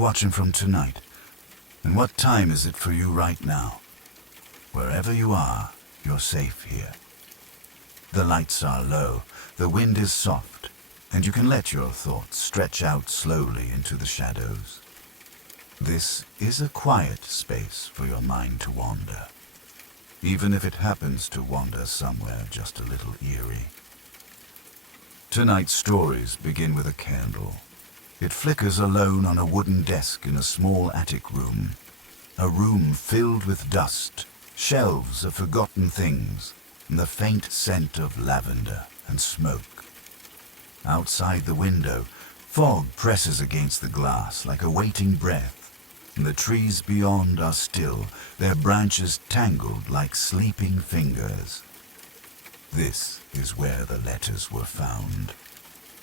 watching from tonight? And what time is it for you right now? Wherever you are, you're safe here. The lights are low, the wind is soft, and you can let your thoughts stretch out slowly into the shadows. This is a quiet space for your mind to wander, even if it happens to wander somewhere just a little eerie. Tonight's stories begin with a candle. It flickers alone on a wooden desk in a small attic room. A room filled with dust, shelves of forgotten things, and the faint scent of lavender and smoke. Outside the window, fog presses against the glass like a waiting breath, and the trees beyond are still, their branches tangled like sleeping fingers. This is where the letters were found.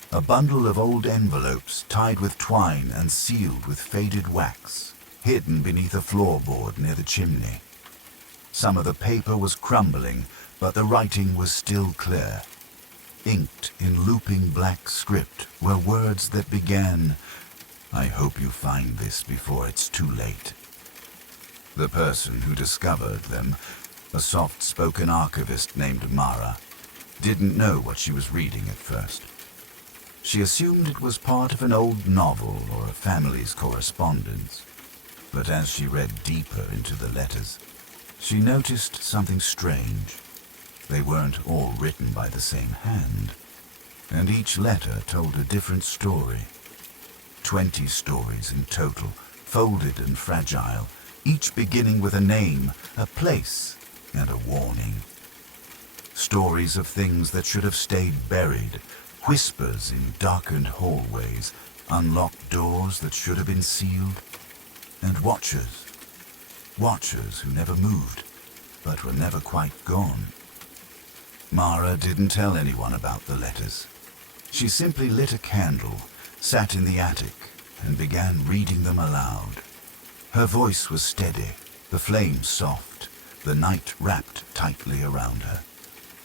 A bundle of old envelopes tied with twine and sealed with faded wax, hidden beneath a floorboard near the chimney. Some of the paper was crumbling, but the writing was still clear. Inked in looping black script were words that began, "I hope you find this before it's too late." The person who discovered them, a soft-spoken archivist named Mara, didn't know what she was reading at first. She assumed it was part of an old novel or a family's correspondence. But as she read deeper into the letters, she noticed something strange. They weren't all written by the same hand, and each letter told a different story. 20 stories in total, folded and fragile, each beginning with a name, a place, and a warning. Stories of things that should have stayed buried, whispers in darkened hallways, unlocked doors that should have been sealed, and watchers who never moved, but were never quite gone. Mara didn't tell anyone about the letters. She simply lit a candle, sat in the attic, and began reading them aloud. Her voice was steady, the flames soft, the night wrapped tightly around her,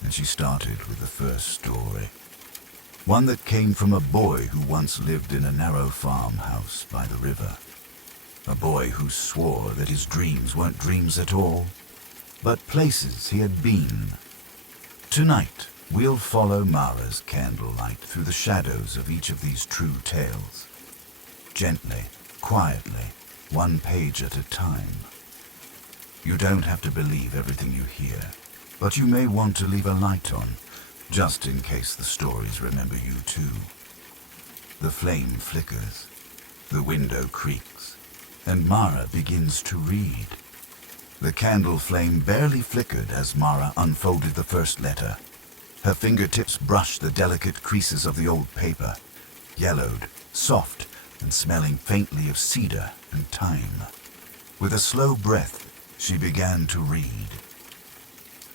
and she started with the first story. One that came from a boy who once lived in a narrow farmhouse by the river. A boy who swore that his dreams weren't dreams at all, but places he had been. Tonight, we'll follow Mara's candlelight through the shadows of each of these true tales. Gently, quietly, one page at a time. You don't have to believe everything you hear, but you may want to leave a light on, just in case the stories remember you too. The flame flickers, the window creaks, and Mara begins to read. The candle flame barely flickered as Mara unfolded the first letter. Her fingertips brushed the delicate creases of the old paper, yellowed, soft, and smelling faintly of cedar and thyme. With a slow breath, she began to read.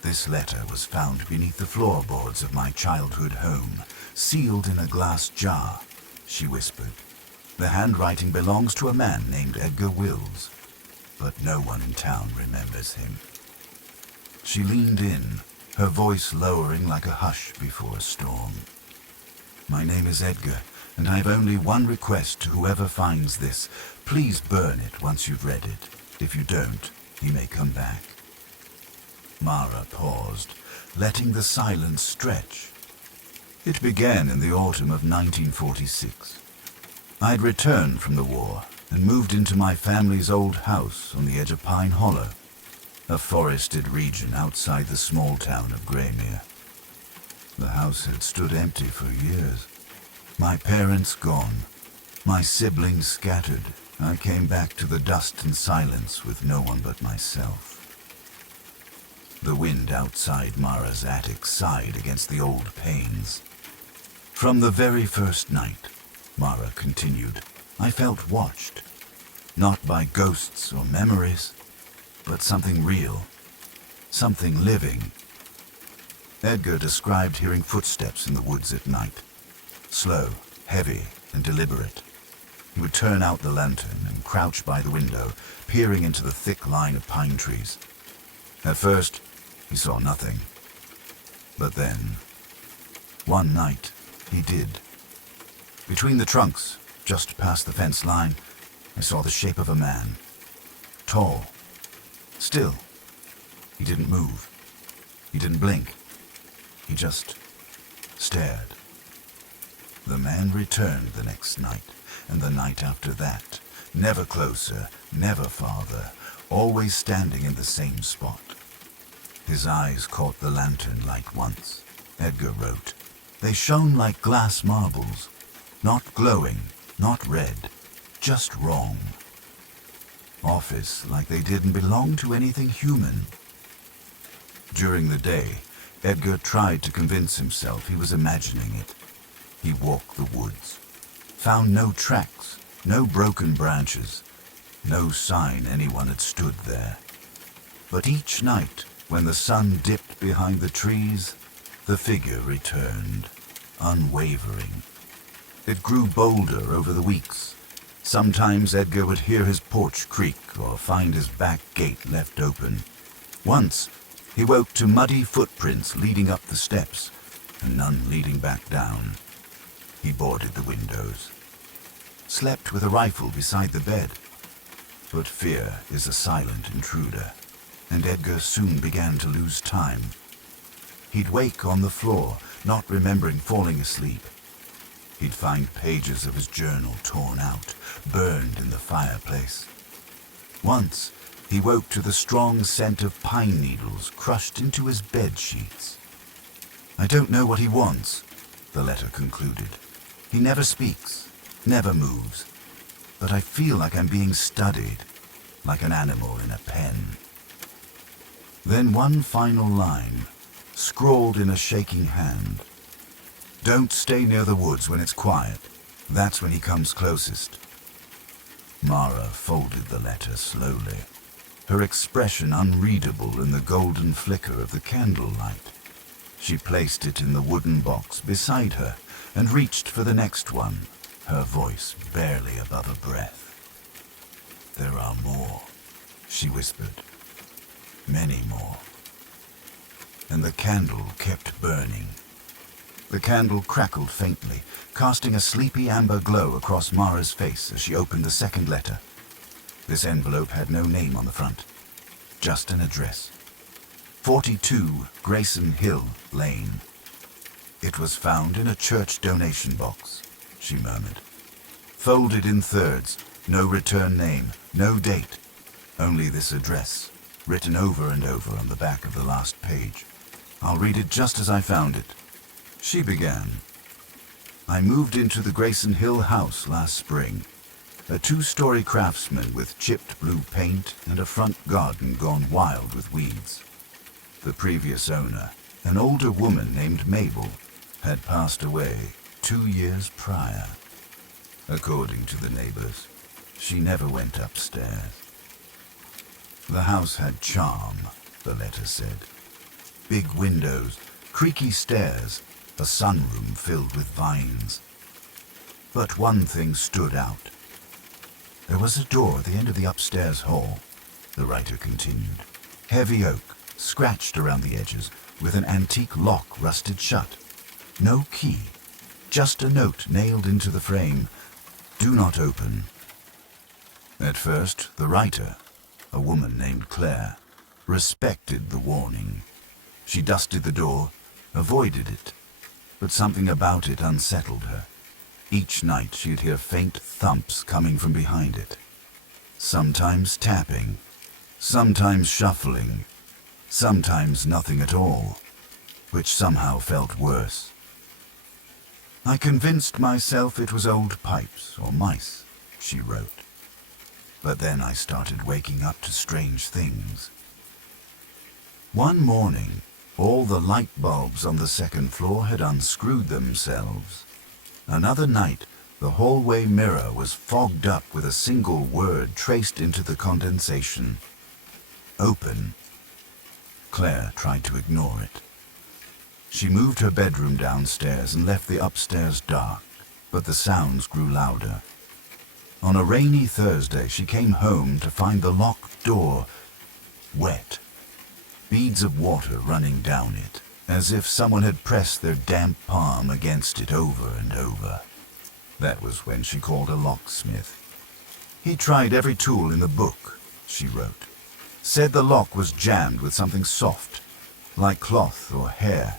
"This letter was found beneath the floorboards of my childhood home, sealed in a glass jar," she whispered. "The handwriting belongs to a man named Edgar Wills, but no one in town remembers him." She leaned in, her voice lowering like a hush before a storm. "My name is Edgar, and I have only one request to whoever finds this. Please burn it once you've read it. If you don't, he may come back." Mara paused, letting the silence stretch. It began in the autumn of 1946. I'd returned from the war and moved into my family's old house on the edge of Pine Hollow, a forested region outside the small town of Graymere. The house had stood empty for years. My parents gone, my siblings scattered. I came back to the dust and silence with no one but myself. The wind outside Mara's attic sighed against the old panes. "From the very first night," Mara continued, "I felt watched. Not by ghosts or memories, but something real, something living." Edgar described hearing footsteps in the woods at night. Slow, heavy, and deliberate. He would turn out the lantern and crouch by the window, peering into the thick line of pine trees. At first, he saw nothing. But then, one night, he did. Between the trunks, just past the fence line, I saw the shape of a man. Tall. Still. He didn't move. He didn't blink. He just stared. The man returned the next night, and the night after that. Never closer, never farther, always standing in the same spot. His eyes caught the lantern light once, Edgar wrote. They shone like glass marbles, not glowing, not red, just wrong. Office like they didn't belong to anything human. During the day, Edgar tried to convince himself he was imagining it. He walked the woods, found no tracks, no broken branches, no sign anyone had stood there. But each night, when the sun dipped behind the trees, the figure returned, unwavering. It grew bolder over the weeks. Sometimes Edgar would hear his porch creak or find his back gate left open. Once, he woke to muddy footprints leading up the steps, and none leading back down. He boarded the windows. Slept with a rifle beside the bed. But fear is a silent intruder, and Edgar soon began to lose time. He'd wake on the floor, not remembering falling asleep. He'd find pages of his journal torn out, burned in the fireplace. Once, he woke to the strong scent of pine needles crushed into his bed sheets. I don't know what he wants, the letter concluded. He never speaks, never moves, but I feel like I'm being studied, like an animal in a pen. Then one final line, scrawled in a shaking hand. Don't stay near the woods when it's quiet. That's when he comes closest. Mara folded the letter slowly, her expression unreadable in the golden flicker of the candlelight. She placed it in the wooden box beside her and reached for the next one, her voice barely above a breath. There are more, she whispered. Many more. And the candle kept burning. The candle crackled faintly, casting a sleepy amber glow across Mara's face as she opened the second letter. This envelope had no name on the front, just an address. 42 Grayson Hill Lane. It was found in a church donation box, she murmured. Folded in thirds, no return name, no date, only this address, written over and over on the back of the last page. I'll read it just as I found it. She began. I moved into the Grayson Hill house last spring. A 2-story craftsman with chipped blue paint and a front garden gone wild with weeds. The previous owner, an older woman named Mabel, had passed away 2 years prior. According to the neighbors, she never went upstairs. The house had charm, the letter said. Big windows, creaky stairs, a sunroom filled with vines. But one thing stood out. There was a door at the end of the upstairs hall, the writer continued. Heavy oak, scratched around the edges, with an antique lock rusted shut. No key, just a note nailed into the frame. Do not open. At first, the writer, a woman named Claire, respected the warning. She dusted the door, avoided it, but something about it unsettled her. Each night she'd hear faint thumps coming from behind it. Sometimes tapping, sometimes shuffling, sometimes nothing at all, which somehow felt worse. I convinced myself it was old pipes or mice, she wrote. But then I started waking up to strange things. One morning, all the light bulbs on the second floor had unscrewed themselves. Another night, the hallway mirror was fogged up with a single word traced into the condensation. Open. Claire tried to ignore it. She moved her bedroom downstairs and left the upstairs dark, but the sounds grew louder. On a rainy Thursday, she came home to find the locked door wet. Beads of water running down it, as if someone had pressed their damp palm against it over and over. That was when she called a locksmith. He tried every tool in the book, she wrote. Said the lock was jammed with something soft, like cloth or hair.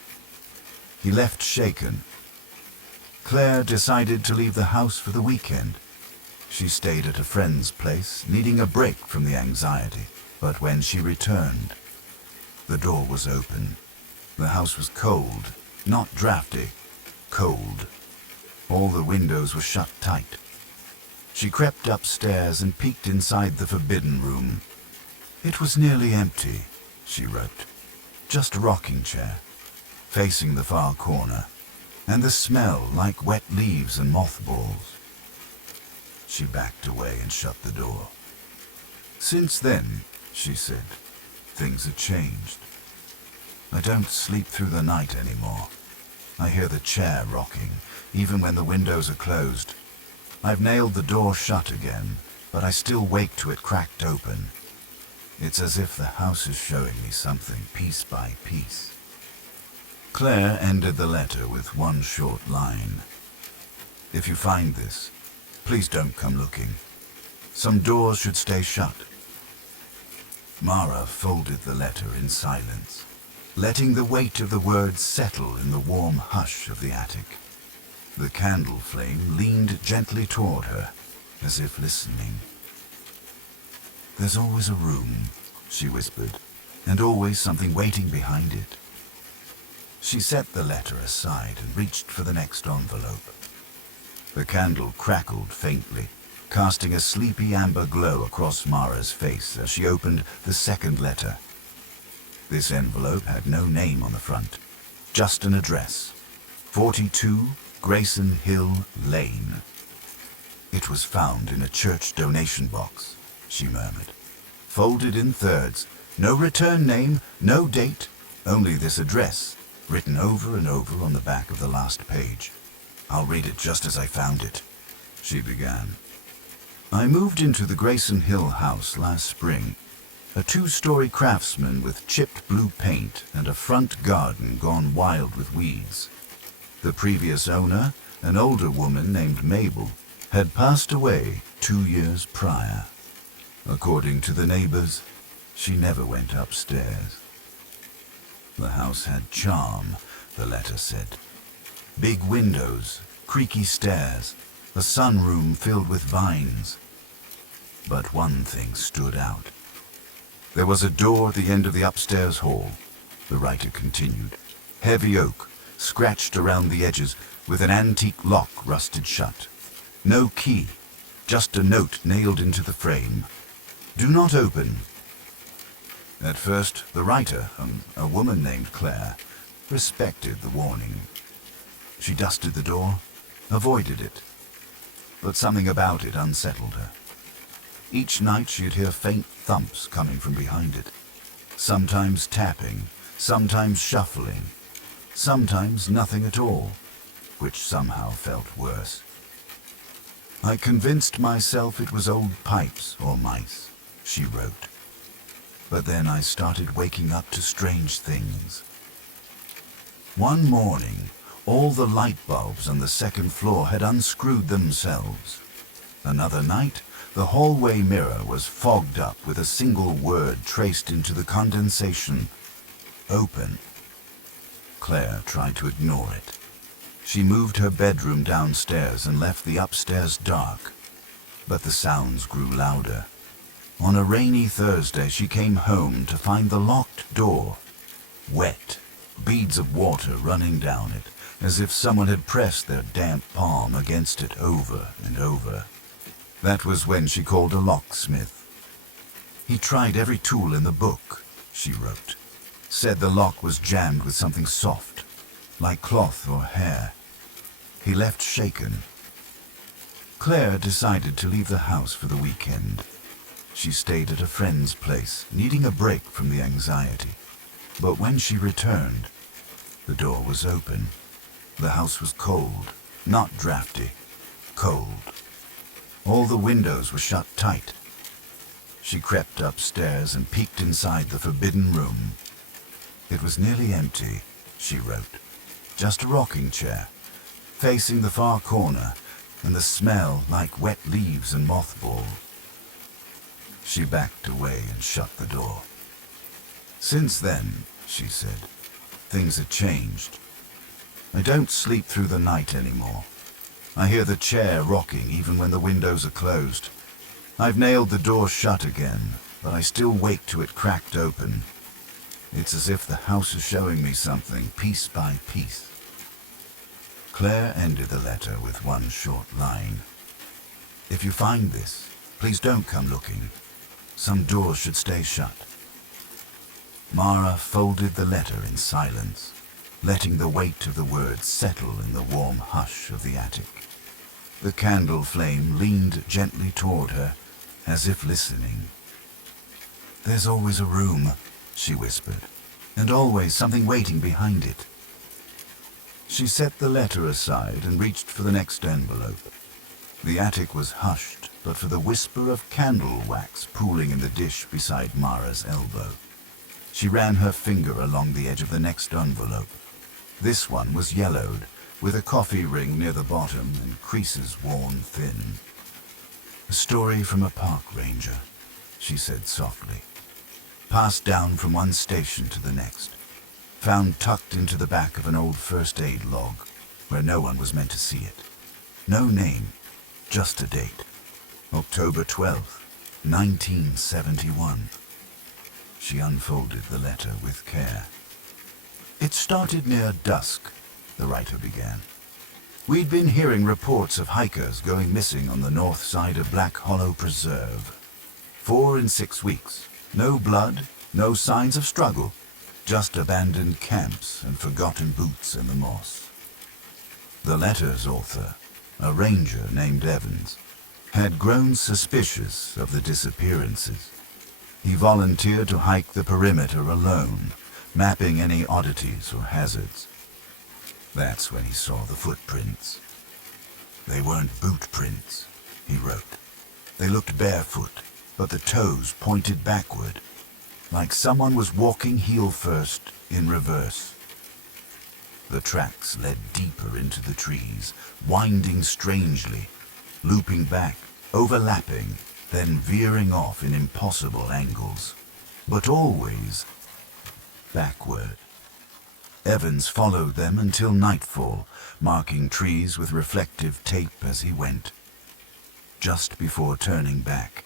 He left shaken. Claire decided to leave the house for the weekend. She stayed at a friend's place, needing a break from the anxiety. But when she returned, the door was open. The house was cold, not drafty, cold. All the windows were shut tight. She crept upstairs and peeked inside the forbidden room. It was nearly empty, she wrote. Just a rocking chair, facing the far corner, and the smell like wet leaves and mothballs. She backed away and shut the door. Since then, she said, things have changed. I don't sleep through the night anymore. I hear the chair rocking, even when the windows are closed. I've nailed the door shut again, but I still wake to it cracked open. It's as if the house is showing me something piece by piece. Claire ended the letter with one short line. If you find this, please don't come looking. Some doors should stay shut. Mara folded the letter in silence, letting the weight of the words settle in the warm hush of the attic. The candle flame leaned gently toward her, as if listening. There's always a room, she whispered, and always something waiting behind it. She set the letter aside and reached for the next envelope. The candle crackled faintly, casting a sleepy amber glow across Mara's face as she opened the second letter. This envelope had no name on the front, just an address, 42 Grayson Hill Lane. It was found in a church donation box, she murmured. Folded in thirds, no return name, no date, only this address, written over and over on the back of the last page. I'll read it just as I found it, she began. I moved into the Grayson Hill house last spring, a 2-story craftsman with chipped blue paint and a front garden gone wild with weeds. The previous owner, an older woman named Mabel, had passed away 2 years prior. According to the neighbors, she never went upstairs. The house had charm, the letter said. Big windows, creaky stairs, a sunroom filled with vines. But one thing stood out. There was a door at the end of the upstairs hall, the writer continued. Heavy oak, scratched around the edges, with an antique lock rusted shut. No key, just a note nailed into the frame. Do not open. At first, the writer, a woman named Claire, respected the warning. She dusted the door, avoided it, but something about it unsettled her. Each night she'd hear faint thumps coming from behind it, sometimes tapping, sometimes shuffling, sometimes nothing at all, which somehow felt worse. I convinced myself it was old pipes or mice, she wrote. But then I started waking up to strange things. One morning, all the light bulbs on the second floor had unscrewed themselves. Another night, the hallway mirror was fogged up with a single word traced into the condensation. Open. Claire tried to ignore it. She moved her bedroom downstairs and left the upstairs dark. But the sounds grew louder. On a rainy Thursday, she came home to find the locked door wet, beads of water running down it, as if someone had pressed their damp palm against it over and over. That was when she called a locksmith. He tried every tool in the book, she wrote. Said the lock was jammed with something soft, like cloth or hair. He left shaken. Claire decided to leave the house for the weekend. She stayed at a friend's place, needing a break from the anxiety. But when she returned, the door was open. The house was cold, not drafty, cold. All the windows were shut tight. She crept upstairs and peeked inside the forbidden room. It was nearly empty, she wrote. Just a rocking chair, facing the far corner, and the smell like wet leaves and mothballs. She backed away and shut the door. "Since then," she said, "things have changed. I don't sleep through the night anymore. I hear the chair rocking even when the windows are closed. I've nailed the door shut again, but I still wake to it cracked open. It's as if the house is showing me something, piece by piece." Claire ended the letter with one short line. "If you find this, please don't come looking. Some doors should stay shut." Mara folded the letter in silence, letting the weight of the words settle in the warm hush of the attic. The candle flame leaned gently toward her, as if listening. "There's always a room," she whispered, "and always something waiting behind it." She set the letter aside and reached for the next envelope. The attic was hushed, but for the whisper of candle wax pooling in the dish beside Mara's elbow. She ran her finger along the edge of the next envelope. This one was yellowed, with a coffee ring near the bottom and creases worn thin. "A story from a park ranger," she said softly. "Passed down from one station to the next. Found tucked into the back of an old first aid log, where no one was meant to see it. No name, just a date. October 12th, 1971. She unfolded the letter with care. "It started near dusk," the writer began. "We'd been hearing reports of hikers going missing on the north side of Black Hollow Preserve. 4 in 6 weeks. No blood, no signs of struggle. Just abandoned camps and forgotten boots in the moss." The letter's author, a ranger named Evans, had grown suspicious of the disappearances. He volunteered to hike the perimeter alone, mapping any oddities or hazards. That's when he saw the footprints. "They weren't boot prints," he wrote. "They looked barefoot, but the toes pointed backward, like someone was walking heel first in reverse. The tracks led deeper into the trees, winding strangely, looping back, overlapping, then veering off in impossible angles, but always backward. Evans followed them until nightfall, marking trees with reflective tape as he went. Just before turning back,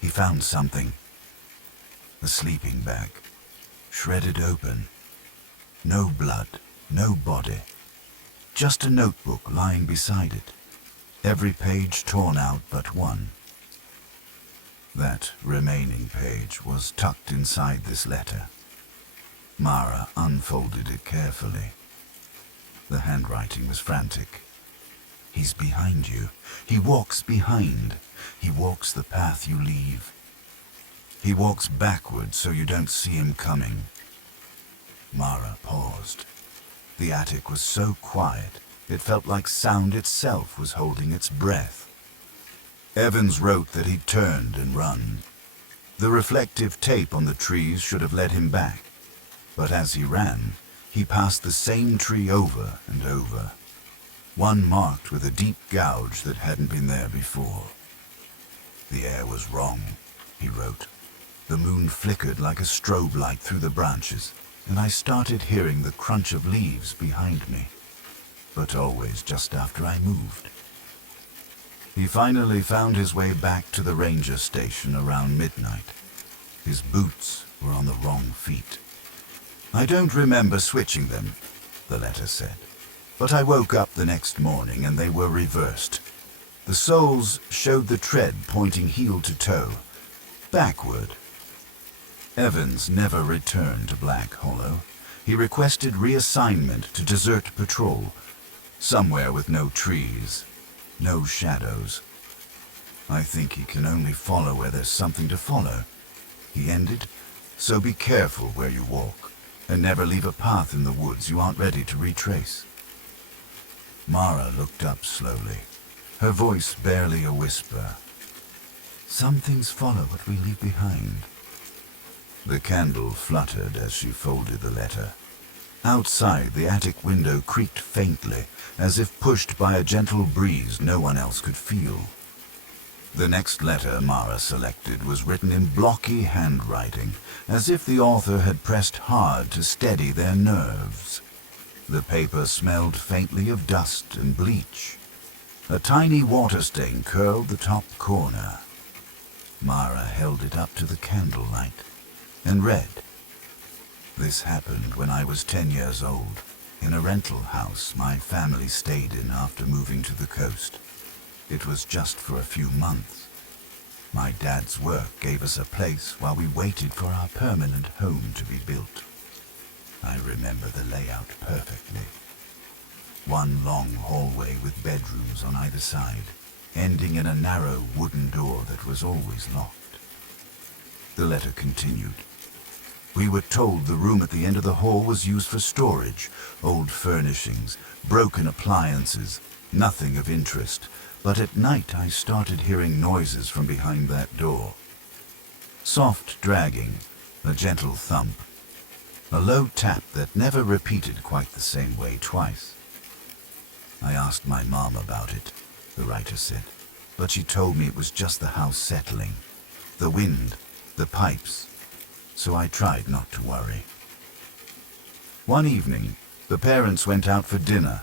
he found something. A sleeping bag, shredded open. No blood, no body. Just a notebook lying beside it. Every page torn out but one. That remaining page was tucked inside this letter. Mara unfolded it carefully. The handwriting was frantic. "He's behind you. He walks behind. He walks the path you leave. He walks backward so you don't see him coming." Mara paused. The attic was so quiet, it felt like sound itself was holding its breath. Evans wrote that he'd turned and run. The reflective tape on the trees should have led him back, but as he ran, he passed the same tree over and over, one marked with a deep gouge that hadn't been there before. "The air was wrong," he wrote. "The moon flickered like a strobe light through the branches, and I started hearing the crunch of leaves behind me, but always just after I moved." He finally found his way back to the ranger station around midnight. His boots were on the wrong feet. "I don't remember switching them," the letter said, "but I woke up the next morning and they were reversed. The soles showed the tread pointing heel to toe, backward." Evans never returned to Black Hollow. He requested reassignment to Desert Patrol, somewhere with no trees, no shadows. "I think he can only follow where there's something to follow," he ended. "So be careful where you walk, and never leave a path in the woods you aren't ready to retrace." Mara looked up slowly, her voice barely a whisper. "Some things follow what we leave behind." The candle fluttered as she folded the letter. Outside, the attic window creaked faintly, as if pushed by a gentle breeze no one else could feel. The next letter Mara selected was written in blocky handwriting, as if the author had pressed hard to steady their nerves. The paper smelled faintly of dust and bleach. A tiny water stain curled the top corner. Mara held it up to the candlelight and read. This happened when I was 10 years old, in a rental house my family stayed in after moving to the coast. It was just for a few months. My dad's work gave us a place while we waited for our permanent home to be built. I remember the layout perfectly. One long hallway with bedrooms on either side, ending in a narrow wooden door that was always locked. The letter continued. We were told the room at the end of the hall was used for storage, old furnishings, broken appliances, nothing of interest. But at night I started hearing noises from behind that door. Soft dragging, a gentle thump, a low tap that never repeated quite the same way twice. I asked my mom about it, the writer said, but she told me it was just the house settling, the wind, the pipes, so I tried not to worry. One evening, the parents went out for dinner.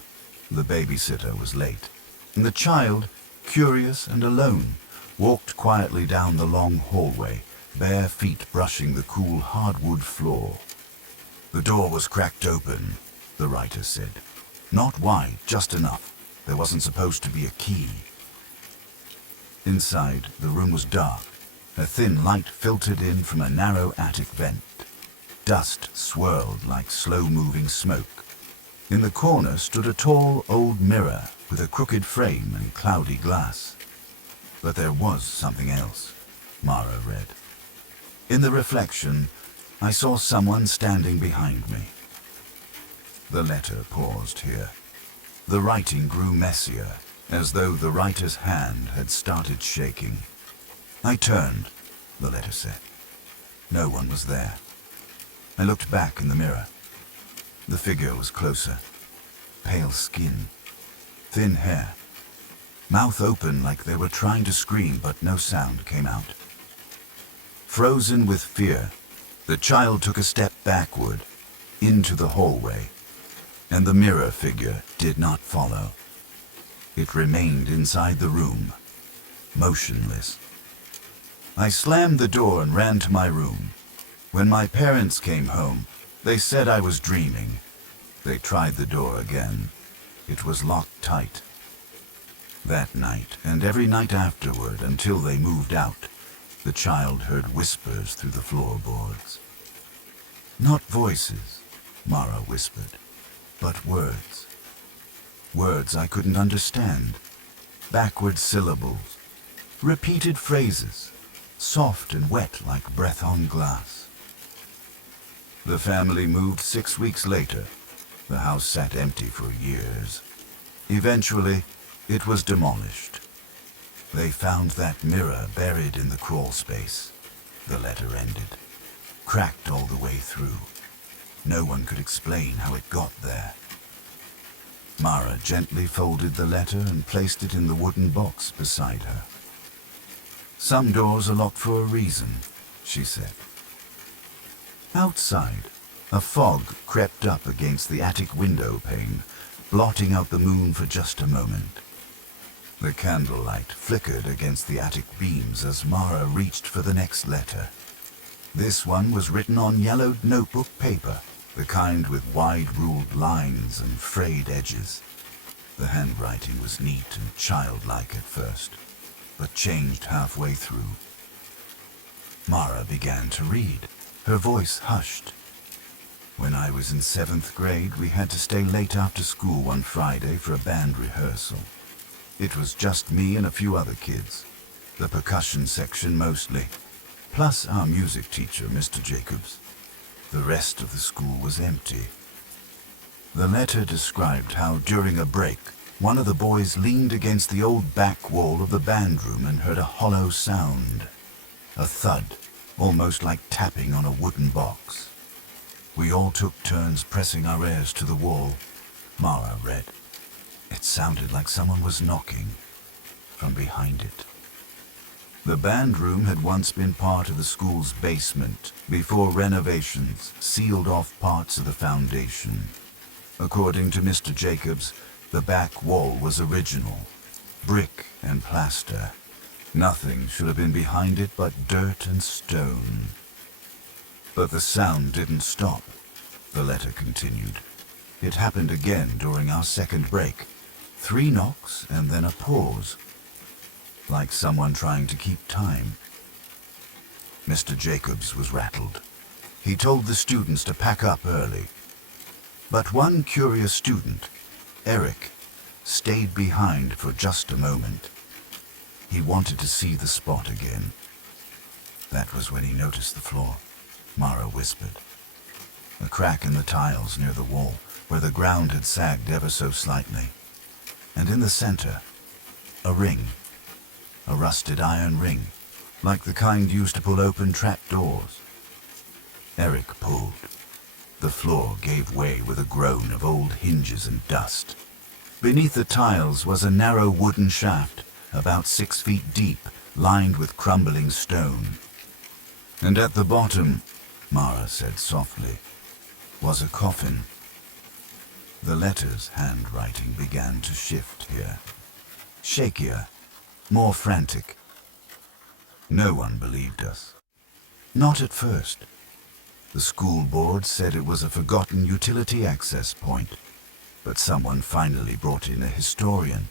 The babysitter was late. And the child, curious and alone, walked quietly down the long hallway, bare feet brushing the cool hardwood floor. The door was cracked open, the writer said. Not wide, just enough. There wasn't supposed to be a key. Inside, the room was dark. A thin light filtered in from a narrow attic vent. Dust swirled like slow-moving smoke. In the corner stood a tall old mirror with a crooked frame and cloudy glass. But there was something else, Mara read. In the reflection, I saw someone standing behind me. The letter paused here. The writing grew messier, as though the writer's hand had started shaking. I turned, the letter said. No one was there. I looked back in the mirror. The figure was closer. Pale skin, thin hair, mouth open like they were trying to scream, but no sound came out. Frozen with fear, the child took a step backward, into the hallway, and the mirror figure did not follow. It remained inside the room, motionless. I slammed the door and ran to my room. When my parents came home, they said I was dreaming. They tried the door again. It was locked tight. That night, and every night afterward until they moved out, the child heard whispers through the floorboards. Not voices, Mara whispered, but words. Words I couldn't understand. Backward syllables. Repeated phrases, soft and wet like breath on glass. The family moved 6 weeks later. The house sat empty for years. Eventually, it was demolished. They found that mirror buried in the crawl space. The letter ended, cracked all the way through. No one could explain how it got there. Mara gently folded the letter and placed it in the wooden box beside her. Some doors are locked for a reason, she said. Outside, a fog crept up against the attic window pane, blotting out the moon for just a moment. The candlelight flickered against the attic beams as Mara reached for the next letter. This one was written on yellowed notebook paper, the kind with wide-ruled lines and frayed edges. The handwriting was neat and childlike at first, but changed halfway through. Mara began to read, her voice hushed. When I was in 7th grade, we had to stay late after school one Friday for a band rehearsal. It was just me and a few other kids, the percussion section mostly, plus our music teacher, Mr. Jacobs. The rest of the school was empty. The letter described how, during a break, one of the boys leaned against the old back wall of the band room and heard a hollow sound. A thud, almost like tapping on a wooden box. We all took turns pressing our ears to the wall. Mara read. It sounded like someone was knocking from behind it. The band room had once been part of the school's basement before renovations sealed off parts of the foundation. According to Mr. Jacobs, the back wall was original, brick and plaster. Nothing should have been behind it but dirt and stone. But the sound didn't stop, the letter continued. It happened again during our second break. 3 knocks and then a pause, like someone trying to keep time. Mr. Jacobs was rattled. He told the students to pack up early. But one curious student, Eric, stayed behind for just a moment. He wanted to see the spot again. That was when he noticed the floor, Mara whispered. A crack in the tiles near the wall, where the ground had sagged ever so slightly. And in the center, a ring. A rusted iron ring, like the kind used to pull open trapdoors. Eric pulled. The floor gave way with a groan of old hinges and dust. Beneath the tiles was a narrow wooden shaft, about 6 feet deep, lined with crumbling stone. And at the bottom, Mara said softly, was a coffin. The letter's handwriting began to shift here. Shakier, more frantic. No one believed us. Not at first. The school board said it was a forgotten utility access point, but someone finally brought in a historian.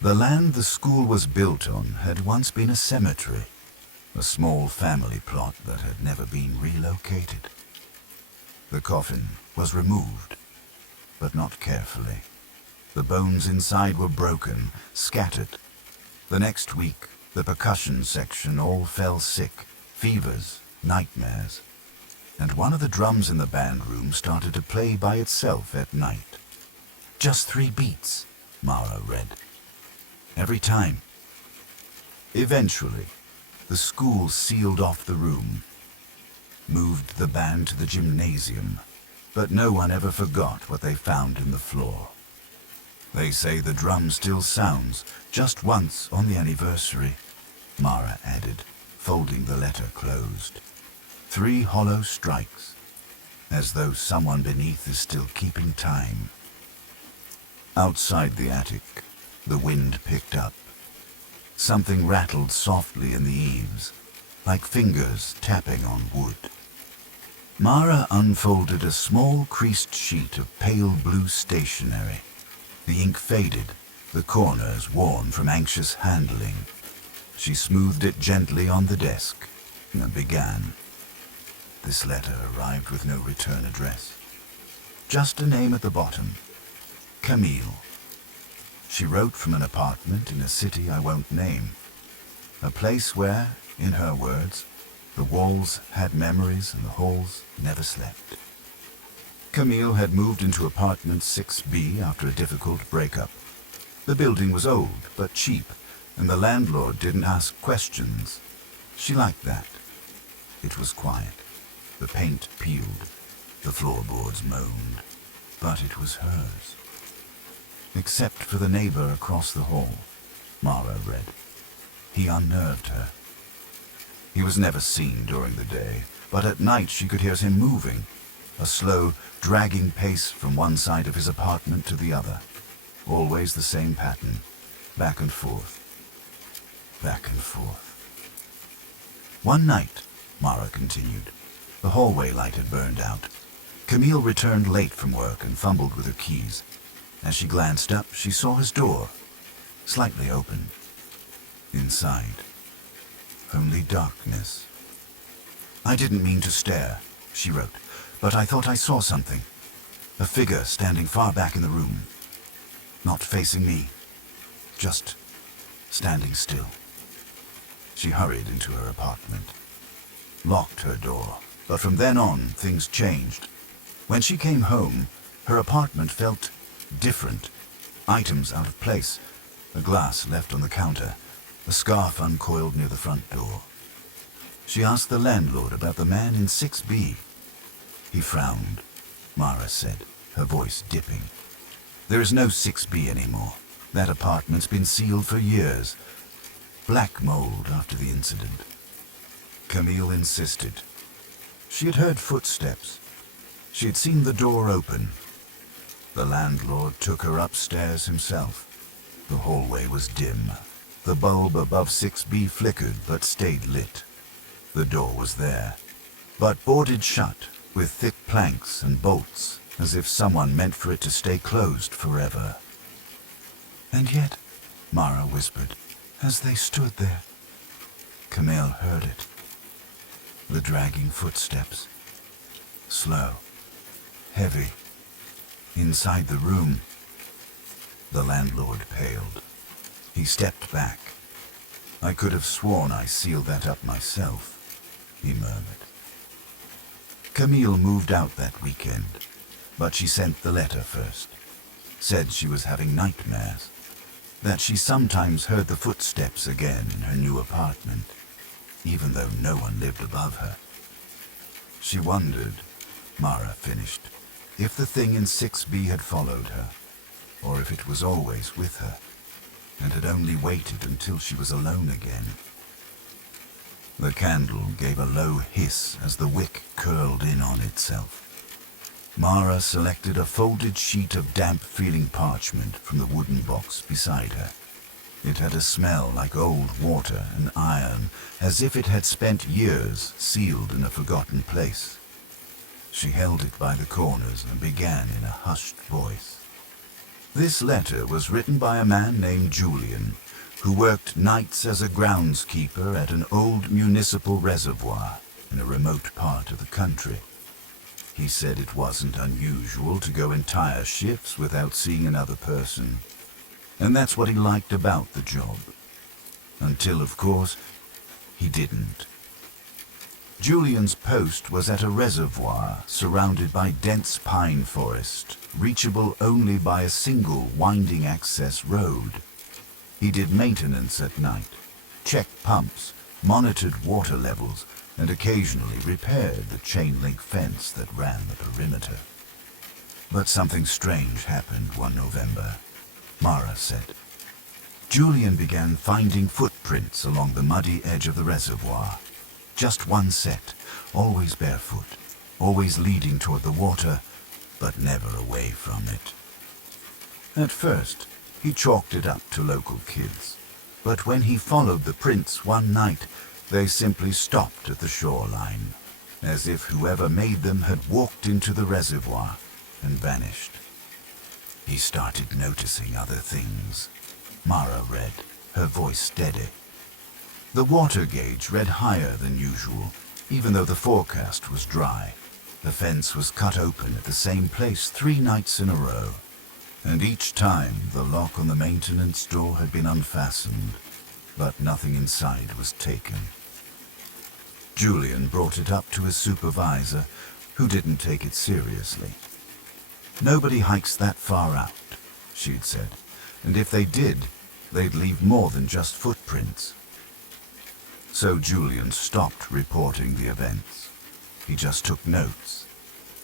The land the school was built on had once been a cemetery, a small family plot that had never been relocated. The coffin was removed, but not carefully. The bones inside were broken, scattered. The next week, the percussion section all fell sick, fevers, nightmares. And one of the drums in the band room started to play by itself at night. Just 3 beats, Mara read. Every time. Eventually, the school sealed off the room, moved the band to the gymnasium, but no one ever forgot what they found in the floor. They say the drum still sounds, just once on the anniversary, Mara added, folding the letter closed. 3 hollow strikes, as though someone beneath is still keeping time. Outside the attic, the wind picked up. Something rattled softly in the eaves, like fingers tapping on wood. Mara unfolded a small creased sheet of pale blue stationery. The ink faded, the corners worn from anxious handling. She smoothed it gently on the desk and began. This letter arrived with no return address. Just a name at the bottom. Camille. She wrote from an apartment in a city I won't name. A place where, in her words, the walls had memories and the halls never slept. Camille had moved into apartment 6B after a difficult breakup. The building was old but cheap, and the landlord didn't ask questions. She liked that. It was quiet. The paint peeled. The floorboards moaned. But it was hers. Except for the neighbor across the hall, Mara read. He unnerved her. He was never seen during the day, but at night she could hear him moving, a slow, dragging pace from one side of his apartment to the other. Always the same pattern, back and forth, back and forth. One night, Mara continued, the hallway light had burned out. Camille returned late from work and fumbled with her keys. As she glanced up, she saw his door, slightly open. Inside, only darkness. I didn't mean to stare, she wrote, but I thought I saw something. A figure standing far back in the room. Not facing me, just standing still. She hurried into her apartment, locked her door, but from then on, things changed. When she came home, her apartment felt different. Items out of place, a glass left on the counter, a scarf uncoiled near the front door. She asked the landlord about the man in 6B. He frowned. Mara said, her voice dipping. There is no 6B anymore. That apartment's been sealed for years. black mold after the incident. Camille insisted. She had heard footsteps. She had seen the door open. The landlord took her upstairs himself. The hallway was dim. The bulb above 6B flickered but stayed lit. The door was there, but boarded shut with thick planks and bolts, as if someone meant for it to stay closed forever. And yet, Mara whispered, as they stood there. Camille heard it. The dragging footsteps. Slow. Heavy. Inside the room. The landlord paled. He stepped back. I could have sworn I sealed that up myself, he murmured. Camille moved out that weekend, but she sent the letter first. Said she was having nightmares. That she sometimes heard the footsteps again in her new apartment, even though no one lived above her. She wondered, Mara finished, if the thing in 6B had followed her, or if it was always with her, and had only waited until she was alone again. The candle gave a low hiss as the wick curled in on itself. Mara selected a folded sheet of damp-feeling parchment from the wooden box beside her. It had a smell like old water and iron, as if it had spent years sealed in a forgotten place. She held it by the corners and began in a hushed voice. This letter was written by a man named Julian, who worked nights as a groundskeeper at an old municipal reservoir in a remote part of the country. He said it wasn't unusual to go entire shifts without seeing another person, and that's what he liked about the job. Until, of course, he didn't. Julian's post was at a reservoir surrounded by dense pine forest, reachable only by a single winding access road. He did maintenance at night, checked pumps, monitored water levels, and occasionally repaired the chain-link fence that ran the perimeter. But something strange happened one November, Mara said. Julian began finding footprints along the muddy edge of the reservoir. Just one set, always barefoot, always leading toward the water, but never away from it. At first, he chalked it up to local kids, but when he followed the prints one night, they simply stopped at the shoreline, as if whoever made them had walked into the reservoir and vanished. He started noticing other things. Mara read, her voice steady. The water gauge read higher than usual, even though the forecast was dry. The fence was cut open at the same place 3 nights in a row, and each time the lock on the maintenance door had been unfastened, but nothing inside was taken. Julian brought it up to his supervisor, who didn't take it seriously. Nobody hikes that far out, she'd said, and if they did, they'd leave more than just footprints. So Julian stopped reporting the events. He just took notes,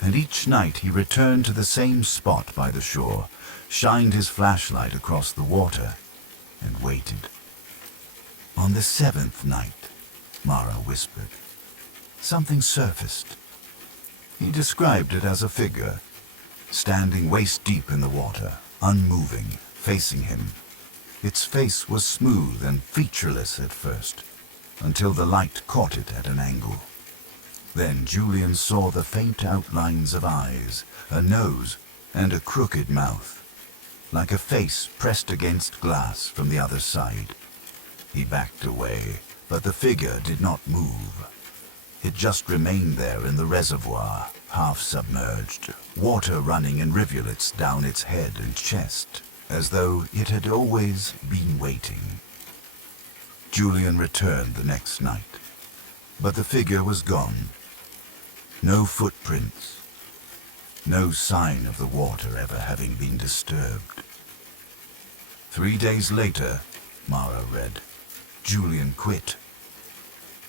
and each night he returned to the same spot by the shore, shined his flashlight across the water, and waited. On the 7th night, Mara whispered, something surfaced. He described it as a figure, standing waist-deep in the water, unmoving, facing him. Its face was smooth and featureless at first, until the light caught it at an angle. Then Julian saw the faint outlines of eyes, a nose, and a crooked mouth, like a face pressed against glass from the other side. He backed away, but the figure did not move. It just remained there in the reservoir, half submerged, water running in rivulets down its head and chest, as though it had always been waiting. Julian returned the next night, but the figure was gone. No footprints, no sign of the water ever having been disturbed. 3 days later, Mara read, Julian quit.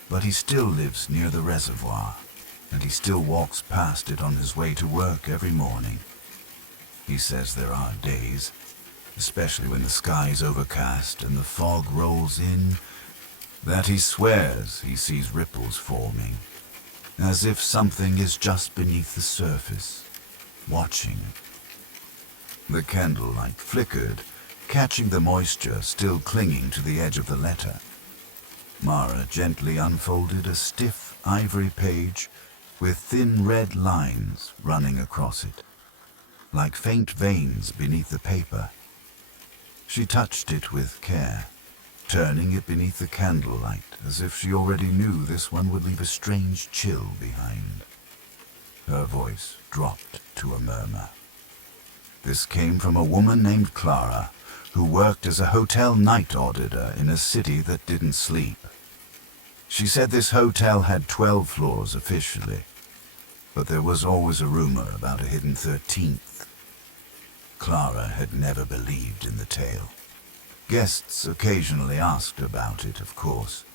But he still lives near the reservoir, and he still walks past it on his way to work every morning. He says there are days, especially when the sky's overcast and the fog rolls in, that he swears he sees ripples forming, as if something is just beneath the surface, watching. The candlelight flickered, catching the moisture still clinging to the edge of the letter. Mara gently unfolded a stiff ivory page with thin red lines running across it, like faint veins beneath the paper. She touched it with care, turning it beneath the candlelight as if she already knew this one would leave a strange chill behind. Her voice dropped to a murmur. This came from a woman named Clara, who worked as a hotel night auditor in a city that didn't sleep. She said this hotel had 12 floors officially, but there was always a rumor about a hidden 13th. Clara had never believed in the tale. Guests occasionally asked about it, of course.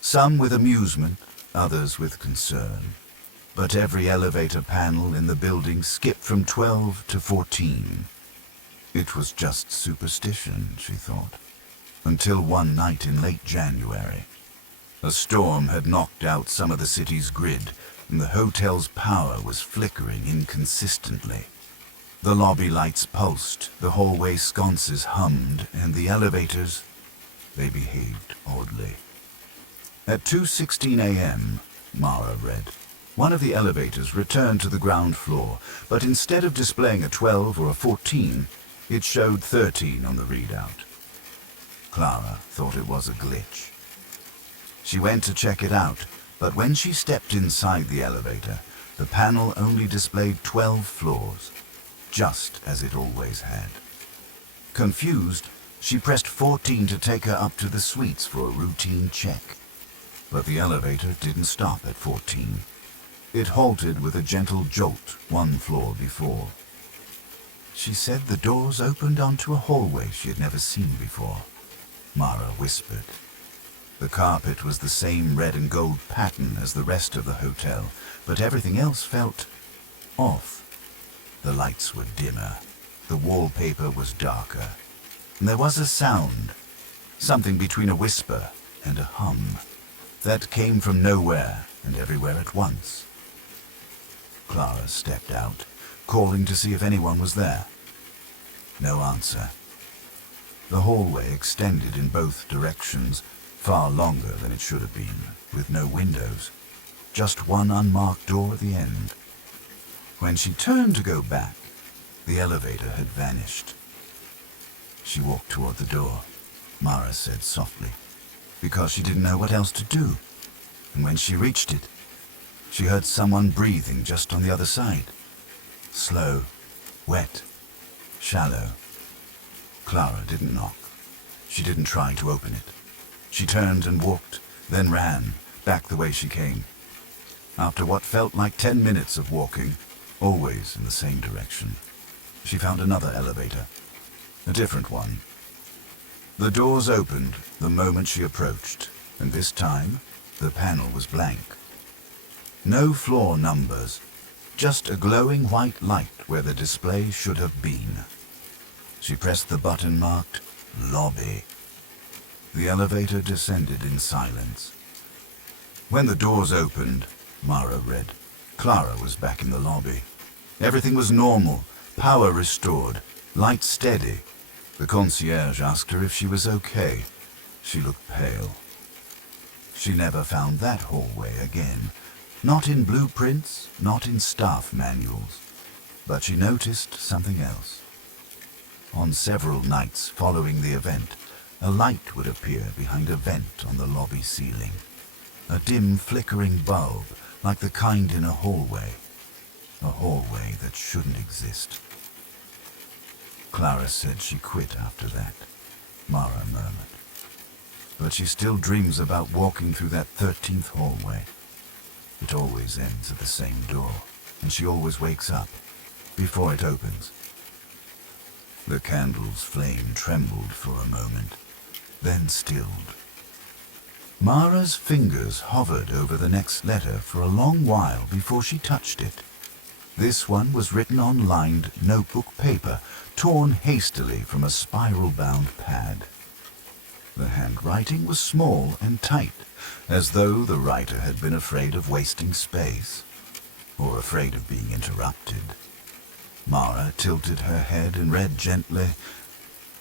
Some with amusement, others with concern. But every elevator panel in the building skipped from 12 to 14. It was just superstition, she thought, until one night in late January. A storm had knocked out some of the city's grid, and the hotel's power was flickering inconsistently. The lobby lights pulsed, the hallway sconces hummed, and the elevators, they behaved oddly. At 2:16 a.m., Mara read, one of the elevators returned to the ground floor, but instead of displaying a 12 or a 14, it showed 13 on the readout. Clara thought it was a glitch. She went to check it out, but when she stepped inside the elevator, the panel only displayed 12 floors, just as it always had. Confused, she pressed 14 to take her up to the suites for a routine check. But the elevator didn't stop at 14. It halted with a gentle jolt one floor before. She said the doors opened onto a hallway she had never seen before. Mara whispered. The carpet was the same red and gold pattern as the rest of the hotel, but everything else felt off. The lights were dimmer, the wallpaper was darker, and there was a sound, something between a whisper and a hum, that came from nowhere and everywhere at once. Clara stepped out, calling to see if anyone was there. No answer. The hallway extended in both directions, far longer than it should have been, with no windows, just one unmarked door at the end. When she turned to go back, the elevator had vanished. She walked toward the door, Mara said softly, because she didn't know what else to do. And when she reached it, she heard someone breathing just on the other side. Slow, wet, shallow. Clara didn't knock. She didn't try to open it. She turned and walked, then ran, back the way she came. After what felt like 10 minutes of walking, always in the same direction, she found another elevator, a different one. The doors opened the moment she approached, and this time the panel was blank. No floor numbers, just a glowing white light where the display should have been. She pressed the button marked Lobby. The elevator descended in silence. When the doors opened, Mara read, Clara was back in the lobby. Everything was normal, power restored, light steady. The concierge asked her if she was okay. She looked pale. She never found that hallway again. Not in blueprints, not in staff manuals. But she noticed something else. On several nights following the event, a light would appear behind a vent on the lobby ceiling. A dim flickering bulb, like the kind in a hallway. A hallway that shouldn't exist. Clara said she quit after that, Mara murmured. But she still dreams about walking through that 13th hallway. It always ends at the same door, and she always wakes up before it opens. The candle's flame trembled for a moment, then stilled. Mara's fingers hovered over the next letter for a long while before she touched it. This one was written on lined notebook paper, torn hastily from a spiral-bound pad. The handwriting was small and tight, as though the writer had been afraid of wasting space, or afraid of being interrupted. Mara tilted her head and read gently.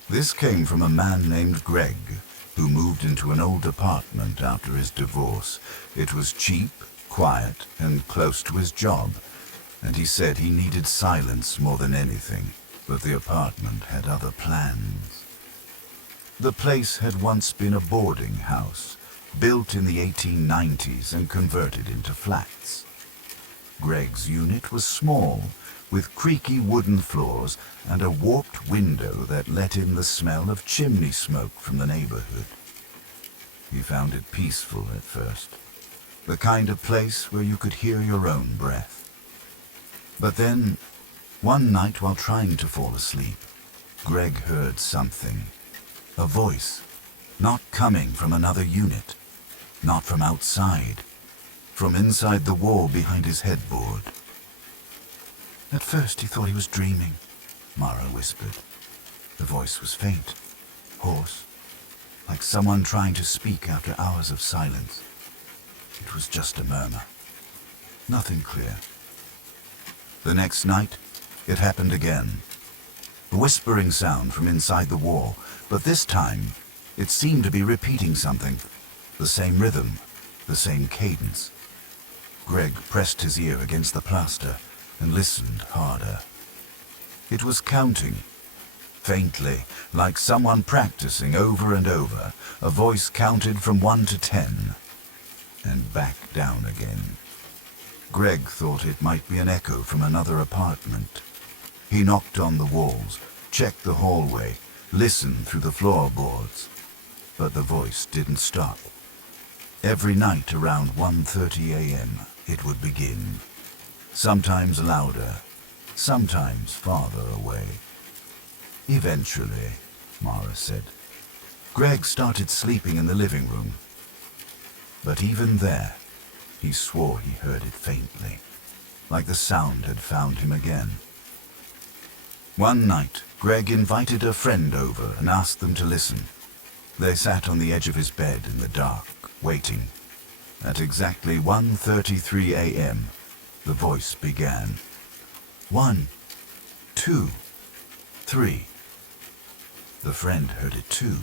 This came from a man named Greg, who moved into an old apartment after his divorce. It was cheap, quiet, and close to his job, and he said he needed silence more than anything, but the apartment had other plans. The place had once been a boarding house, built in the 1890s and converted into flats. Greg's unit was small, with creaky wooden floors and a warped window that let in the smell of chimney smoke from the neighborhood. He found it peaceful at first, the kind of place where you could hear your own breath. But then, one night while trying to fall asleep, Greg heard something. A voice, not coming from another unit, not from outside, from inside the wall behind his headboard. At first he thought he was dreaming, Mara whispered. The voice was faint, hoarse, like someone trying to speak after hours of silence. It was just a murmur, nothing clear. The next night, it happened again. A whispering sound from inside the wall, but this time it seemed to be repeating something, the same rhythm, the same cadence. Greg pressed his ear against the plaster and listened harder. It was counting, faintly, like someone practicing over and over. A voice counted from 1 to 10, and back down again. Greg thought it might be an echo from another apartment. He knocked on the walls, checked the hallway, listened through the floorboards, but the voice didn't stop. Every night around 1:30 a.m. it would begin, sometimes louder, sometimes farther away. Eventually, Mara said, Greg started sleeping in the living room. But even there, he swore he heard it faintly, like the sound had found him again. One night, Greg invited a friend over and asked them to listen. They sat on the edge of his bed in the dark, waiting. At exactly 1:33 a.m., the voice began. 1, 2, 3. The friend heard it too.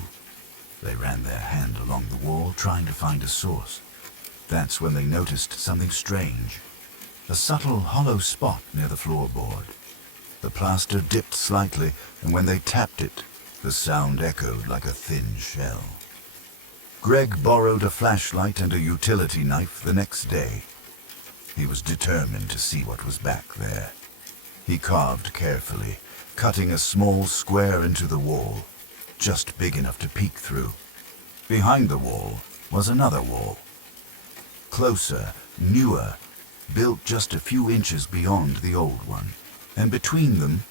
They ran their hand along the wall, trying to find a source. That's when they noticed something strange. A subtle hollow spot near the floorboard. The plaster dipped slightly, and when they tapped it, the sound echoed like a thin shell. Greg borrowed a flashlight and a utility knife the next day. He was determined to see what was back there. He carved carefully, cutting a small square into the wall, just big enough to peek through. Behind the wall was another wall. Closer, newer, built just a few inches beyond the old one, and between them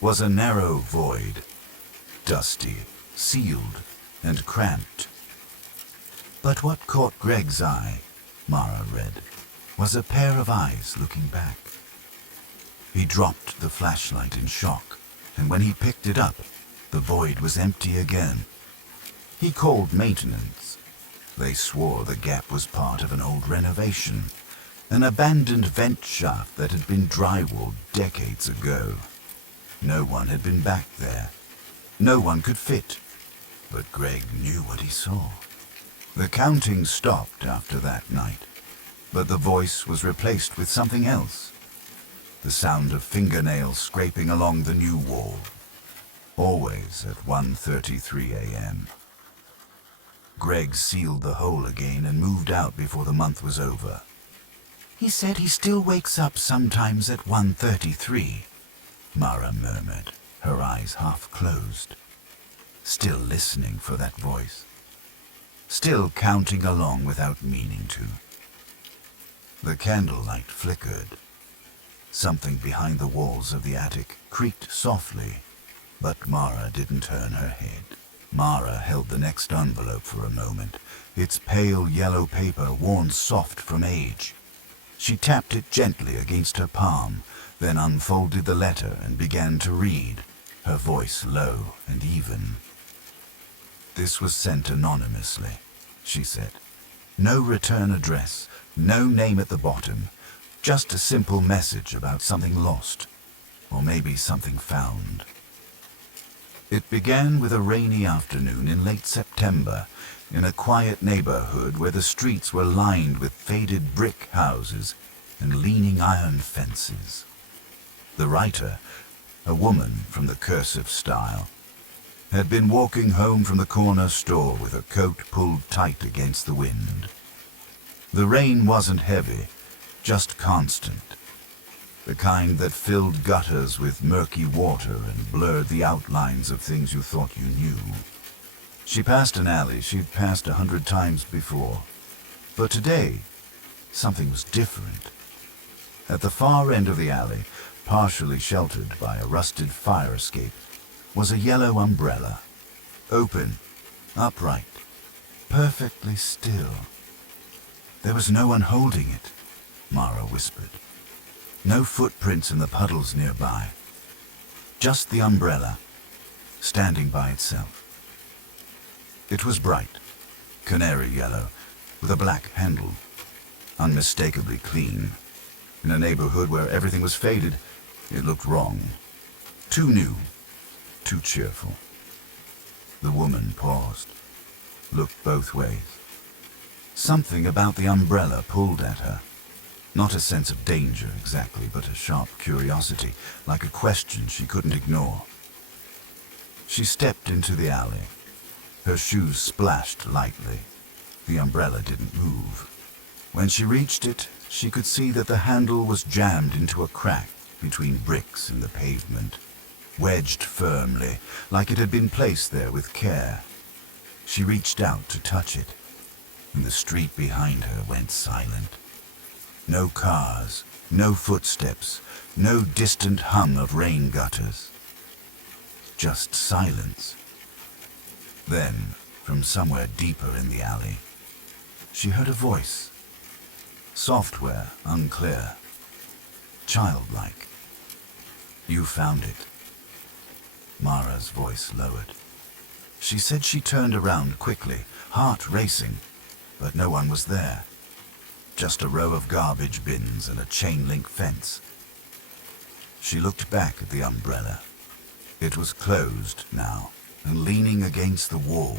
was a narrow void, dusty, sealed, and cramped. But what caught Greg's eye, Mara read, was a pair of eyes looking back. He dropped the flashlight in shock, and when he picked it up, the void was empty again. He called maintenance. They swore the gap was part of an old renovation, an abandoned vent shaft that had been drywalled decades ago. No one had been back there. No one could fit. But Greg knew what he saw. The counting stopped after that night, but the voice was replaced with something else. The sound of fingernails scraping along the new wall, always at 1:33 a.m. Greg sealed the hole again and moved out before the month was over. He said he still wakes up sometimes at 1:33, Mara murmured, her eyes half closed. Still listening for that voice. Still counting along without meaning to. The candlelight flickered. Something behind the walls of the attic creaked softly, but Mara didn't turn her head. Mara held the next envelope for a moment, its pale yellow paper worn soft from age. She tapped it gently against her palm, then unfolded the letter and began to read, her voice low and even. This was sent anonymously, she said. No return address, no name at the bottom, just a simple message about something lost, or maybe something found. It began with a rainy afternoon in late September, in a quiet neighborhood where the streets were lined with faded brick houses and leaning iron fences. The writer, a woman from the cursive style, had been walking home from the corner store with her coat pulled tight against the wind. The rain wasn't heavy, just constant, the kind that filled gutters with murky water and blurred the outlines of things you thought you knew. She passed an alley she'd passed 100 times before, but today, something was different. At the far end of the alley, partially sheltered by a rusted fire escape, was a yellow umbrella, open, upright, perfectly still. There was no one holding it, Mara whispered. No footprints in the puddles nearby. Just the umbrella, standing by itself. It was bright, canary yellow, with a black handle, unmistakably clean. In a neighborhood where everything was faded, it looked wrong. Too new, too cheerful. The woman paused, looked both ways. Something about the umbrella pulled at her. Not a sense of danger exactly, but a sharp curiosity, like a question she couldn't ignore. She stepped into the alley. Her shoes splashed lightly. The umbrella didn't move. When she reached it, she could see that the handle was jammed into a crack between bricks in the pavement, wedged firmly, like it had been placed there with care. She reached out to touch it, and the street behind her went silent. No cars, no footsteps, no distant hum of rain gutters. Just silence. Then, from somewhere deeper in the alley, she heard a voice. Software, unclear. Childlike. You found it. Mara's voice lowered. She said she turned around quickly, heart racing, but no one was there. Just a row of garbage bins and a chain-link fence. She looked back at the umbrella. It was closed now, and leaning against the wall.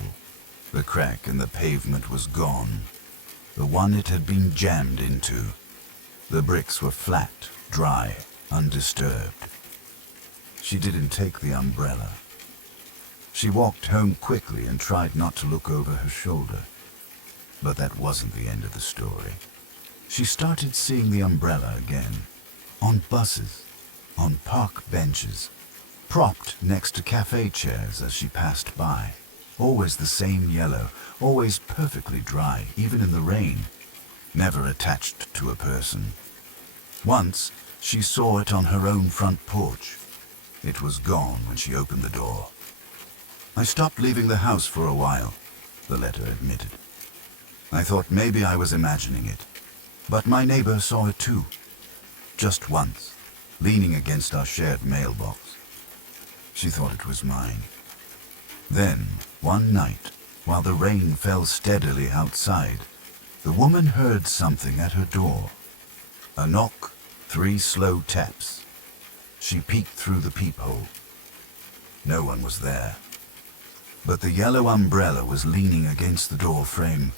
The crack in the pavement was gone, the one it had been jammed into. The bricks were flat, dry, undisturbed. She didn't take the umbrella. She walked home quickly and tried not to look over her shoulder. But that wasn't the end of the story. She started seeing the umbrella again, on buses, on park benches, propped next to cafe chairs as she passed by. Always the same yellow, always perfectly dry, even in the rain, never attached to a person. Once, she saw it on her own front porch. It was gone when she opened the door. I stopped leaving the house for a while, the letter admitted. I thought maybe I was imagining it. But my neighbor saw it too. Just once, leaning against our shared mailbox. She thought it was mine. Then, one night, while the rain fell steadily outside, the woman heard something at her door. A knock, 3 slow taps. She peeked through the peephole. No one was there. But the yellow umbrella was leaning against the door frame,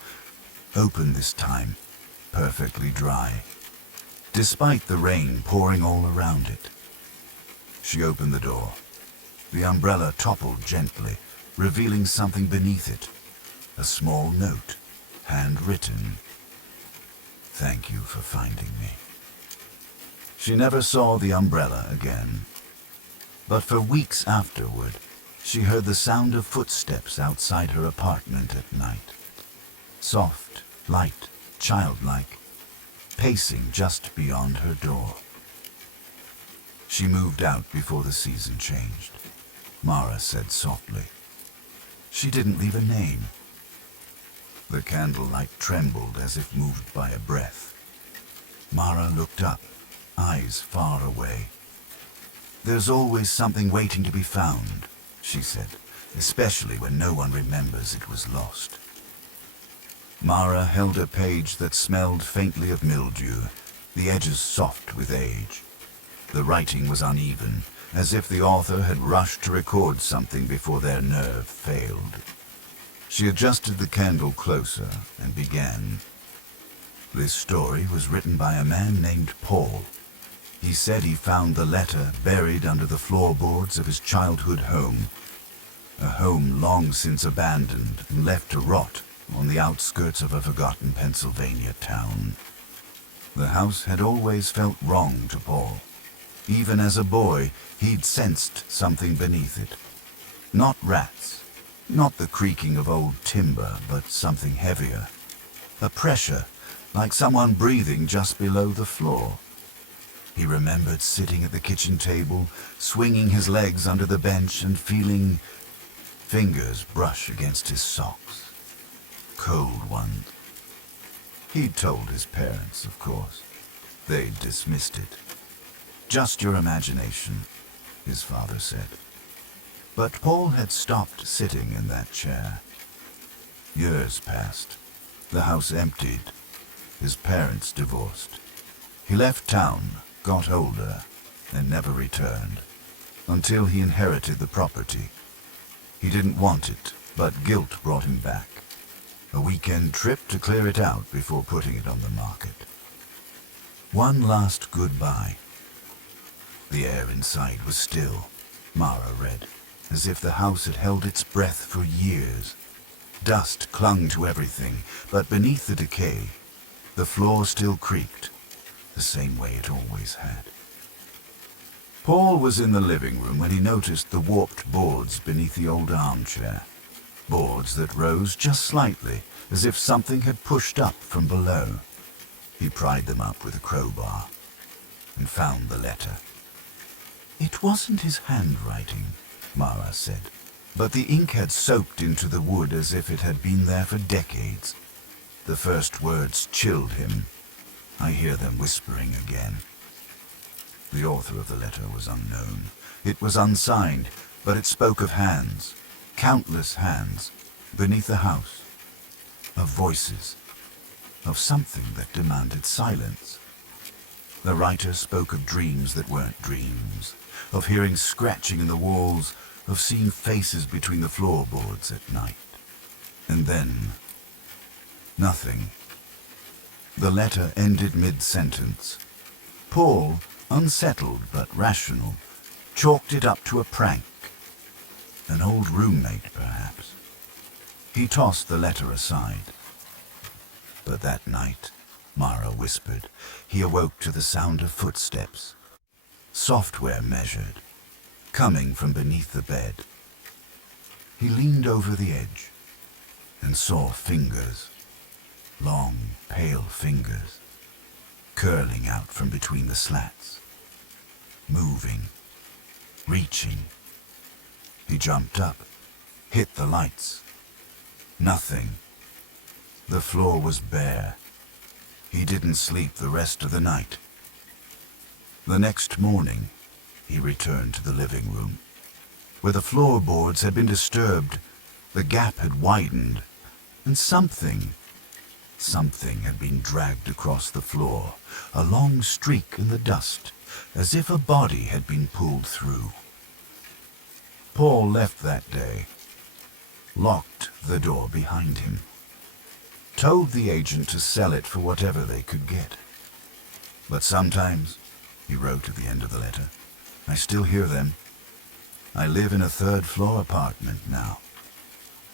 open this time, perfectly dry, despite the rain pouring all around it. She opened the door. The umbrella toppled gently, revealing something beneath it. A small note, handwritten. Thank you for finding me. She never saw the umbrella again. But for weeks afterward, she heard the sound of footsteps outside her apartment at night. Soft, light, childlike, pacing just beyond her door. She moved out before the season changed, Mara said softly. She didn't leave a name. The candlelight trembled as if moved by a breath. Mara looked up, eyes far away. There's always something waiting to be found, she said, especially when no one remembers it was lost. Mara held a page that smelled faintly of mildew, the edges soft with age. The writing was uneven, as if the author had rushed to record something before their nerve failed. She adjusted the candle closer and began. This story was written by a man named Paul. He said he found the letter buried under the floorboards of his childhood home, a home long since abandoned and left to rot on the outskirts of a forgotten Pennsylvania town. The house had always felt wrong to Paul. Even as a boy, he'd sensed something beneath it. Not rats, not the creaking of old timber, but something heavier. A pressure, like someone breathing just below the floor. He remembered sitting at the kitchen table, swinging his legs under the bench and feeling fingers brush against his socks. Cold ones. He'd told his parents, of course. They'd dismissed it. Just your imagination, his father said. But Paul had stopped sitting in that chair. Years passed. The house emptied. His parents divorced. He left town, got older, and never returned, until he inherited the property. He didn't want it, but guilt brought him back. A weekend trip to clear it out before putting it on the market. One last goodbye. The air inside was still, Mara read, as if the house had held its breath for years. Dust clung to everything, but beneath the decay, the floor still creaked, the same way it always had. Paul was in the living room when he noticed the warped boards beneath the old armchair. Boards that rose just slightly, as if something had pushed up from below. He pried them up with a crowbar and found the letter. It wasn't his handwriting, Mara said, but the ink had soaked into the wood as if it had been there for decades. The first words chilled him. I hear them whispering again. The author of the letter was unknown. It was unsigned, but it spoke of hands, countless hands, beneath the house, of voices, of something that demanded silence. The writer spoke of dreams that weren't dreams, of hearing scratching in the walls, of seeing faces between the floorboards at night. And then, nothing. The letter ended mid-sentence. Paul, unsettled but rational, chalked it up to a prank. An old roommate, perhaps. He tossed the letter aside. But that night, Mara whispered, he awoke to the sound of footsteps. Software measured, coming from beneath the bed. He leaned over the edge and saw fingers, long, pale fingers, curling out from between the slats, moving, reaching. He jumped up, hit the lights. Nothing. The floor was bare. He didn't sleep the rest of the night. The next morning, he returned to the living room. Where the floorboards had been disturbed, the gap had widened, and something had been dragged across the floor, a long streak in the dust, as if a body had been pulled through. Paul left that day, locked the door behind him, told the agent to sell it for whatever they could get. But sometimes, he wrote at the end of the letter, I still hear them. I live in a third-floor apartment now.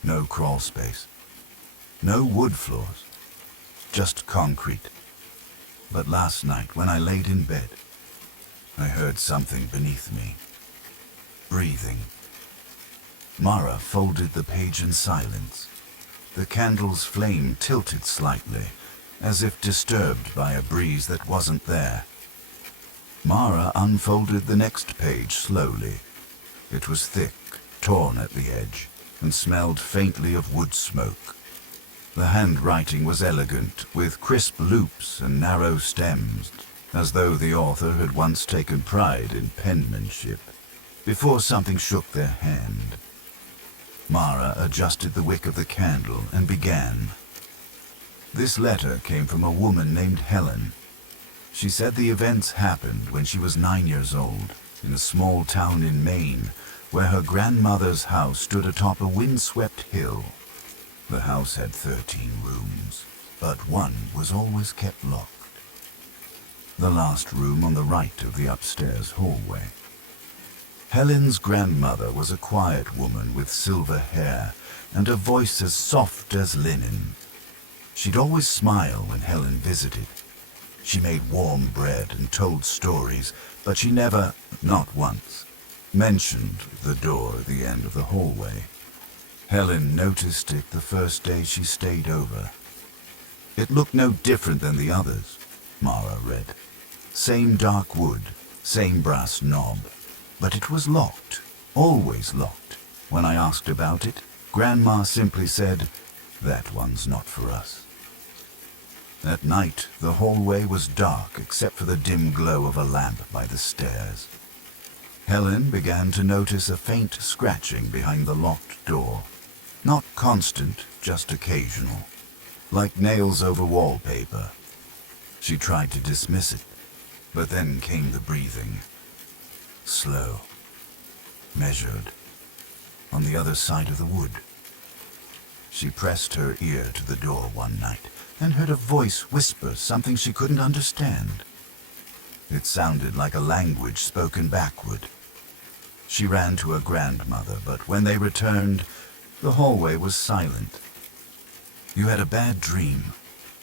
No crawl space. No wood floors. Just concrete. But last night, when I laid in bed, I heard something beneath me. Breathing. Mara folded the page in silence. The candle's flame tilted slightly, as if disturbed by a breeze that wasn't there. Mara unfolded the next page slowly. It was thick, torn at the edge, and smelled faintly of wood smoke. The handwriting was elegant, with crisp loops and narrow stems, as though the author had once taken pride in penmanship, before something shook their hand. Mara adjusted the wick of the candle and began. This letter came from a woman named Helen. She said the events happened when she was 9 years old, in a small town in Maine, where her grandmother's house stood atop a windswept hill. The house had 13 rooms, but one was always kept locked. The last room on the right of the upstairs hallway. Helen's grandmother was a quiet woman with silver hair and a voice as soft as linen. She'd always smile when Helen visited. She made warm bread and told stories, but she never, not once, mentioned the door at the end of the hallway. Helen noticed it the first day she stayed over. It looked no different than the others, Mara read. Same dark wood, same brass knob, but it was locked, always locked. When I asked about it, Grandma simply said, "That one's not for us." At night, the hallway was dark except for the dim glow of a lamp by the stairs. Helen began to notice a faint scratching behind the locked door. Not constant, just occasional, like nails over wallpaper. She tried to dismiss it, but then came the breathing. Slow, measured, on the other side of the wood. She pressed her ear to the door one night and heard a voice whisper something she couldn't understand. It sounded like a language spoken backward. She ran to her grandmother, but when they returned, the hallway was silent. "You had a bad dream,"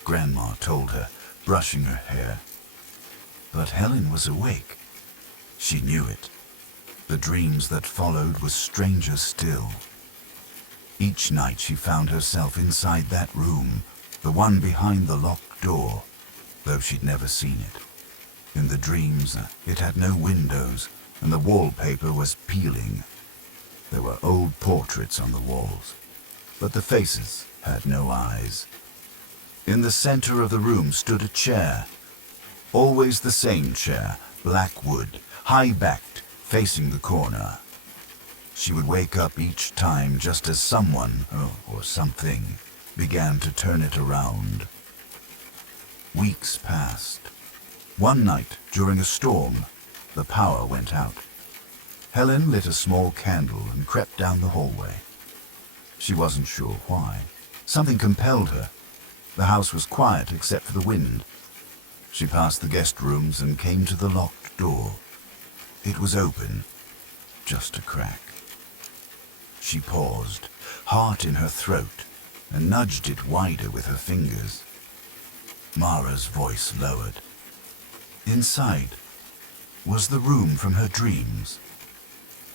Grandma told her, brushing her hair. But Helen was awake. She knew it. The dreams that followed were stranger still. Each night she found herself inside that room, the one behind the locked door, though she'd never seen it. In the dreams, it had no windows, and the wallpaper was peeling. There were old portraits on the walls, but the faces had no eyes. In the center of the room stood a chair. Always the same chair, black wood, high-backed, facing the corner. She would wake up each time just as someone, or something, began to turn it around. Weeks passed. One night, during a storm, the power went out. Helen lit a small candle and crept down the hallway. She wasn't sure why. Something compelled her. The house was quiet except for the wind. She passed the guest rooms and came to the locked door. It was open, just a crack. She paused, heart in her throat, and nudged it wider with her fingers. Mara's voice lowered. Inside was the room from her dreams.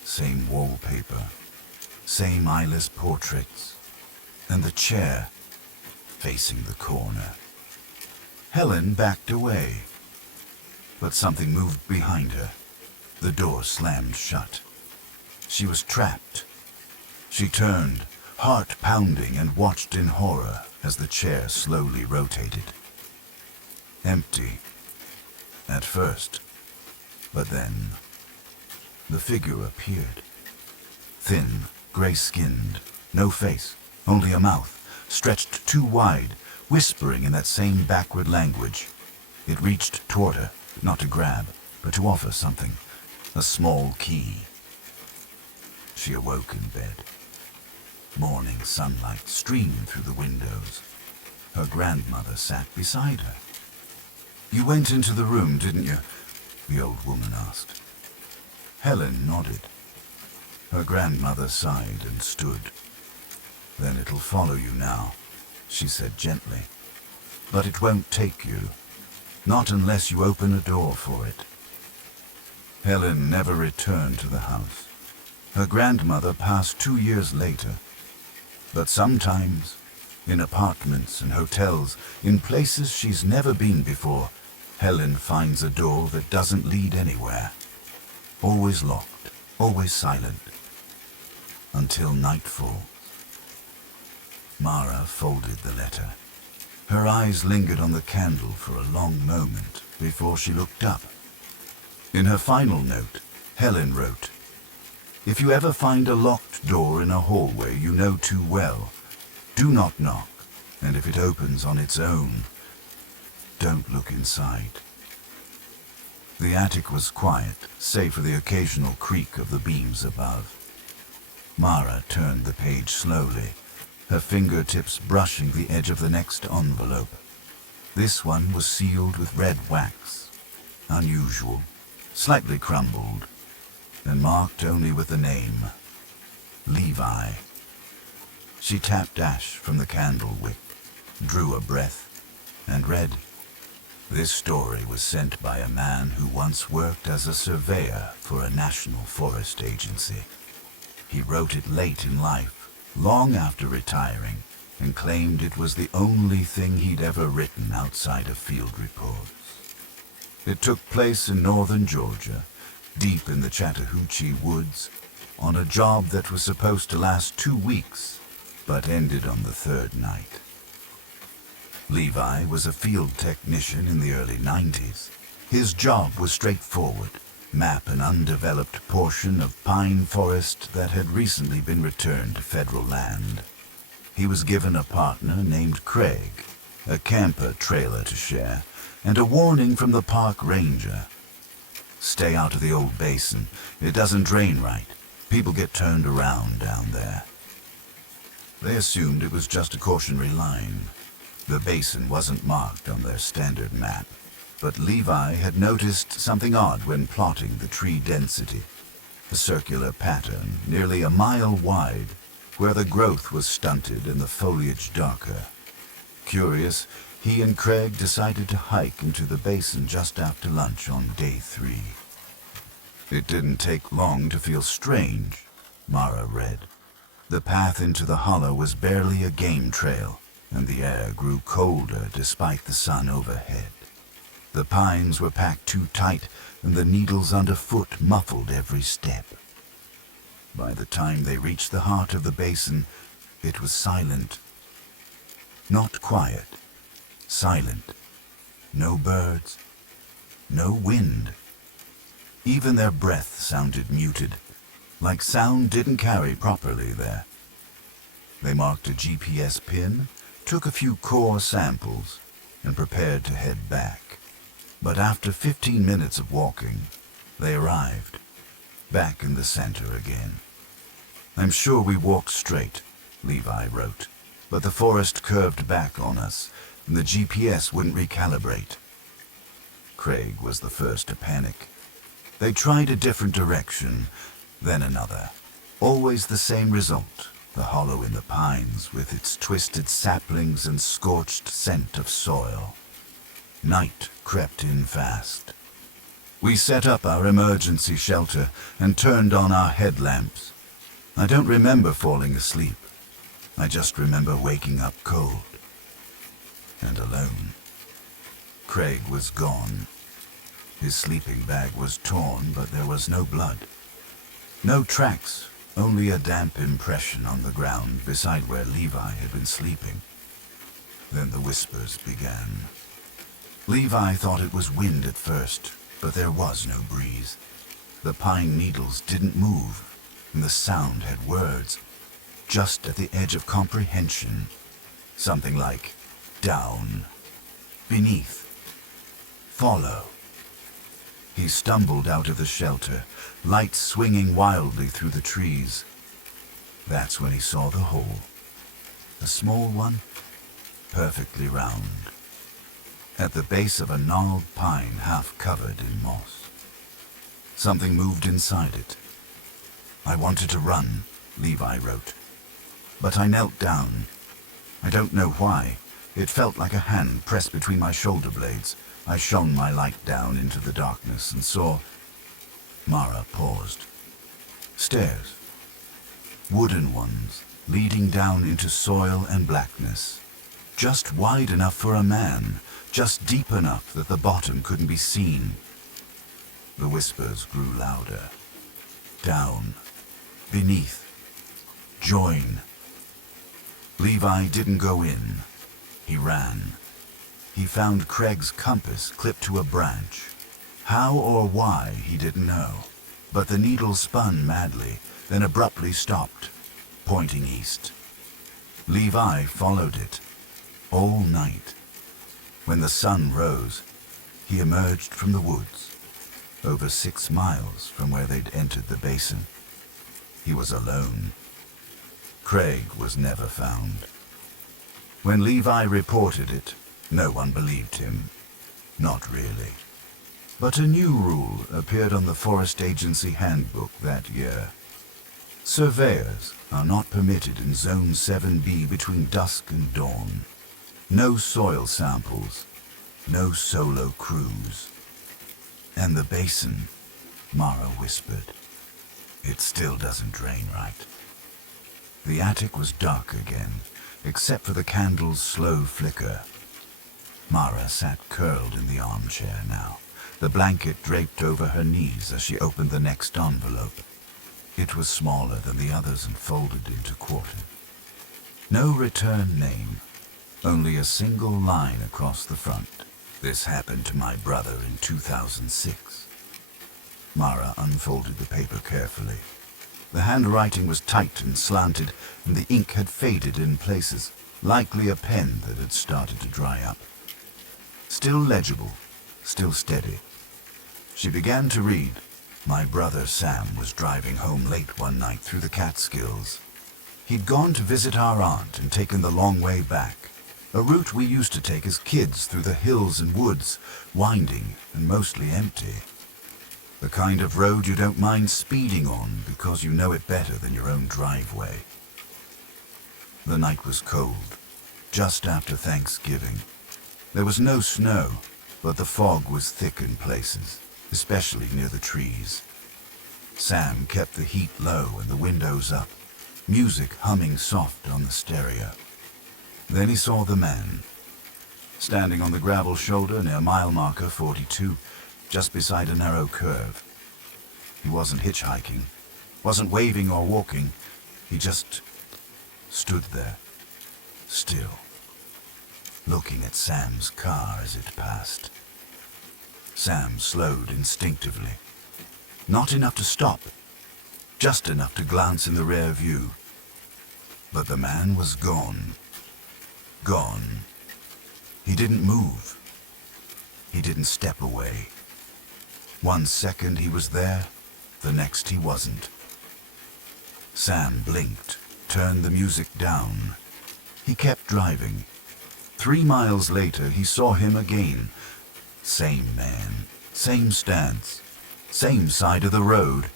Same wallpaper, same eyeless portraits, and the chair facing the corner. Helen backed away, but something moved behind her. The door slammed shut. She was trapped. She turned, heart pounding, and watched in horror as the chair slowly rotated. Empty, at first, but then the figure appeared. Thin, gray-skinned, no face, only a mouth, stretched too wide, whispering in that same backward language. It reached toward her, not to grab, but to offer something, a small key. She awoke in bed. Morning sunlight streamed through the windows. Her grandmother sat beside her. "You went into the room, didn't you?" the old woman asked. Helen nodded. Her grandmother sighed and stood. "Then it'll follow you now," she said gently. "But it won't take you. Not unless you open a door for it." Helen never returned to the house. Her grandmother passed 2 years later. But sometimes, in apartments and hotels, in places she's never been before, Helen finds a door that doesn't lead anywhere. Always locked, always silent, until nightfall. Mara folded the letter. Her eyes lingered on the candle for a long moment before she looked up. In her final note, Helen wrote, If you ever find a locked door in a hallway you know too well, do not knock, and if it opens on its own, don't look inside. The attic was quiet, save for the occasional creak of the beams above. Mara turned the page slowly, her fingertips brushing the edge of the next envelope. This one was sealed with red wax, unusual, slightly crumbled, and marked only with the name, Levi. She tapped ash from the candle wick, drew a breath, and read, "This story was sent by a man who once worked as a surveyor for a national forest agency. He wrote it late in life, long after retiring, and claimed it was the only thing he'd ever written outside of field reports. It took place in northern Georgia, deep in the Chattahoochee woods, on a job that was supposed to last 2 weeks, but ended on the third night. Levi was a field technician in the early 90s. His job was straightforward: map an undeveloped portion of pine forest that had recently been returned to federal land. He was given a partner named Craig, a camper trailer to share, and a warning from the park ranger. "Stay out of the old basin. It doesn't drain right. People get turned around down there." They assumed it was just a cautionary line. The basin wasn't marked on their standard map, but Levi had noticed something odd when plotting the tree density. A circular pattern, nearly a mile wide, where the growth was stunted and the foliage darker. Curious, he and Craig decided to hike into the basin just after lunch on day 3. It didn't take long to feel strange, Mara read. The path into the hollow was barely a game trail, and the air grew colder despite the sun overhead. The pines were packed too tight, and the needles underfoot muffled every step. By the time they reached the heart of the basin, it was silent. Not quiet, silent. No birds, no wind. Even their breath sounded muted, like sound didn't carry properly there. They marked a GPS pin, took a few core samples, and prepared to head back. But after 15 minutes of walking, they arrived, back in the center again. "I'm sure we walked straight," Levi wrote, "but the forest curved back on us, and the GPS wouldn't recalibrate." Craig was the first to panic. They tried a different direction, then another. Always the same result: the hollow in the pines with its twisted saplings and scorched scent of soil. Night crept in fast. We set up our emergency shelter and turned on our headlamps. I don't remember falling asleep. I just remember waking up cold and alone. Craig was gone. His sleeping bag was torn, but there was no blood. No tracks, only a damp impression on the ground beside where Levi had been sleeping. Then the whispers began. Levi thought it was wind at first, but there was no breeze. The pine needles didn't move, and the sound had words, just at the edge of comprehension. Something like down, beneath, follow. He stumbled out of the shelter, light swinging wildly through the trees. That's when he saw the hole. A small one, perfectly round, at the base of a gnarled pine half covered in moss. Something moved inside it. "I wanted to run," Levi wrote, "but I knelt down. I don't know why. It felt like a hand pressed between my shoulder blades. I shone my light down into the darkness and saw..." Mara paused. Stairs. Wooden ones, leading down into soil and blackness. Just wide enough for a man, just deep enough that the bottom couldn't be seen. The whispers grew louder. Down, beneath, join. Levi didn't go in. He ran. He found Craig's compass clipped to a branch. How or why, he didn't know. But the needle spun madly, then abruptly stopped, pointing east. Levi followed it, all night. When the sun rose, he emerged from the woods, over 6 miles from where they'd entered the basin. He was alone. Craig was never found. When Levi reported it, no one believed him. Not really. But a new rule appeared on the Forest Agency handbook that year. Surveyors are not permitted in Zone 7B between dusk and dawn. No soil samples, no solo crews. And the basin, Mara whispered. It still doesn't drain right. The attic was dark again, except for the candle's slow flicker. Mara sat curled in the armchair now, the blanket draped over her knees as she opened the next envelope. It was smaller than the others and folded into quarters. No return name, only a single line across the front. This happened to my brother in 2006. Mara unfolded the paper carefully. The handwriting was tight and slanted, and the ink had faded in places, likely a pen that had started to dry up. Still legible, still steady. She began to read. My brother Sam was driving home late one night through the Catskills. He'd gone to visit our aunt and taken the long way back, a route we used to take as kids through the hills and woods, winding and mostly empty. The kind of road you don't mind speeding on because you know it better than your own driveway. The night was cold, just after Thanksgiving. There was no snow, but the fog was thick in places, especially near the trees. Sam kept the heat low and the windows up, music humming soft on the stereo. Then he saw the man, standing on the gravel shoulder near mile marker 42, just beside a narrow curve. He wasn't hitchhiking, wasn't waving or walking. He just stood there, still, looking at Sam's car as it passed. Sam slowed instinctively. Not enough to stop, just enough to glance in the rear view. But the man was gone. Gone. He didn't move. He didn't step away. 1 second he was there, the next he wasn't. Sam blinked, turned the music down. He kept driving. 3 miles later he saw him again. Same man, same stance, same side of the road.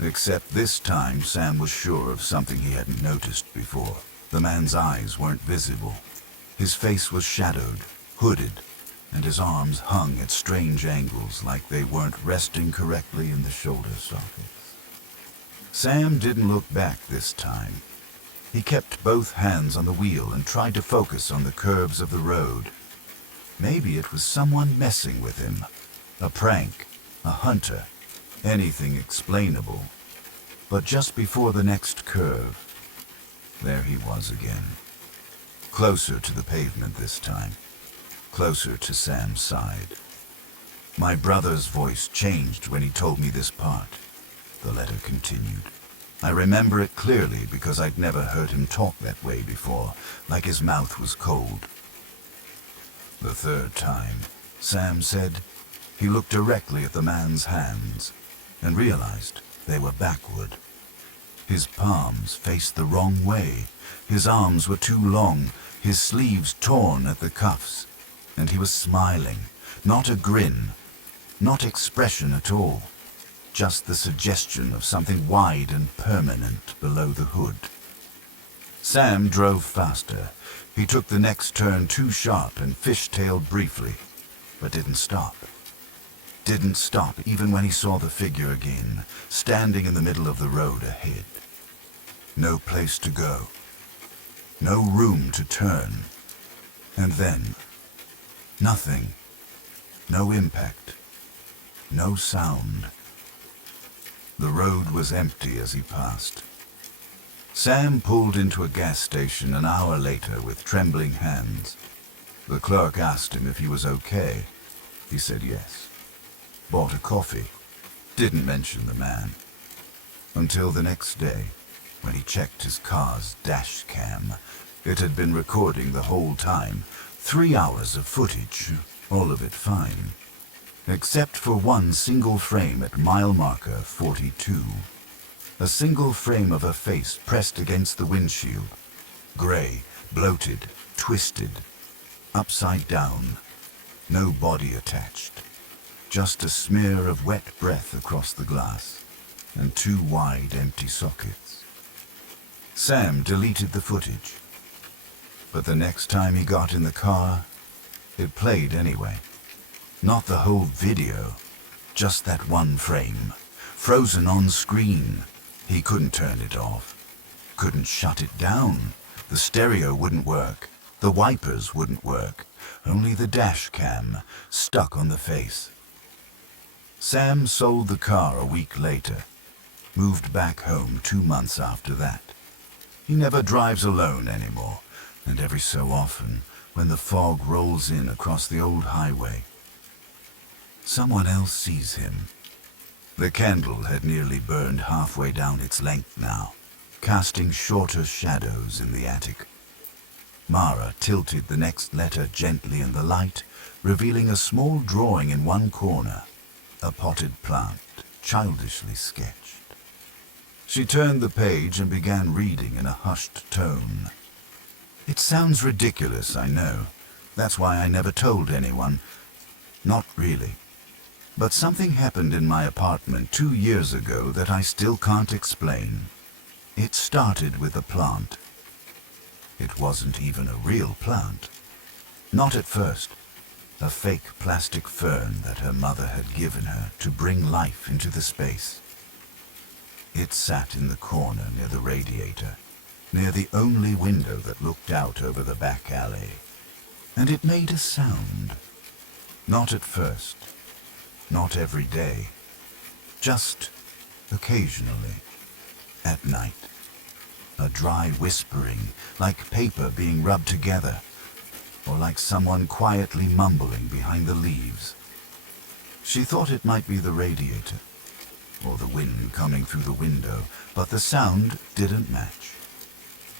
Except this time Sam was sure of something he hadn't noticed before. The man's eyes weren't visible. His face was shadowed, hooded, and his arms hung at strange angles like they weren't resting correctly in the shoulder sockets. Sam didn't look back this time. He kept both hands on the wheel and tried to focus on the curves of the road. Maybe it was someone messing with him. A prank, a hunter, anything explainable. But just before the next curve, there he was again. Closer to the pavement this time. Closer to Sam's side. My brother's voice changed when he told me this part. The letter continued. I remember it clearly because I'd never heard him talk that way before, like his mouth was cold. The third time, Sam said, he looked directly at the man's hands and realized they were backward. His palms faced the wrong way. His arms were too long, his sleeves torn at the cuffs. And he was smiling, not a grin, not expression at all, just the suggestion of something wide and permanent below the hood. Sam drove faster. He took the next turn too sharp and fishtailed briefly, but didn't stop. Didn't stop even when he saw the figure again, standing in the middle of the road ahead. No place to go, no room to turn, and then nothing. No impact. No sound. The road was empty as he passed. Sam pulled into a gas station an hour later with trembling hands. The clerk asked him if he was okay. He said yes. Bought a coffee. didn't mention the man. Until the next day, when he checked his car's dash cam. It had been recording the whole time. 3 hours of footage, all of it fine. Except for one single frame at mile marker 42. A single frame of her face pressed against the windshield. Grey, bloated, twisted, upside down. No body attached. Just a smear of wet breath across the glass, and 2 wide empty sockets. Sam deleted the footage. But the next time he got in the car, it played anyway. Not the whole video, just that one frame, frozen on screen. He couldn't turn it off, couldn't shut it down. The stereo wouldn't work, the wipers wouldn't work, only the dash cam stuck on the face. Sam sold the car a week later, moved back home 2 months after that. He never drives alone anymore, and every so often, when the fog rolls in across the old highway, someone else sees him. The candle had nearly burned halfway down its length now, casting shorter shadows in the attic. Mara tilted the next letter gently in the light, revealing a small drawing in one corner, a potted plant, childishly sketched. She turned the page and began reading in a hushed tone. It sounds ridiculous, I know. That's why I never told anyone. Not really. But something happened in my apartment 2 years ago that I still can't explain. It started with a plant. It wasn't even a real plant. Not at first. A fake plastic fern that her mother had given her to bring life into the space. It sat in the corner near the radiator, near the only window that looked out over the back alley. And it made a sound. Not at first. Not every day. Just occasionally. At night. A dry whispering, like paper being rubbed together, or like someone quietly mumbling behind the leaves. She thought it might be the radiator, or the wind coming through the window, but the sound didn't match.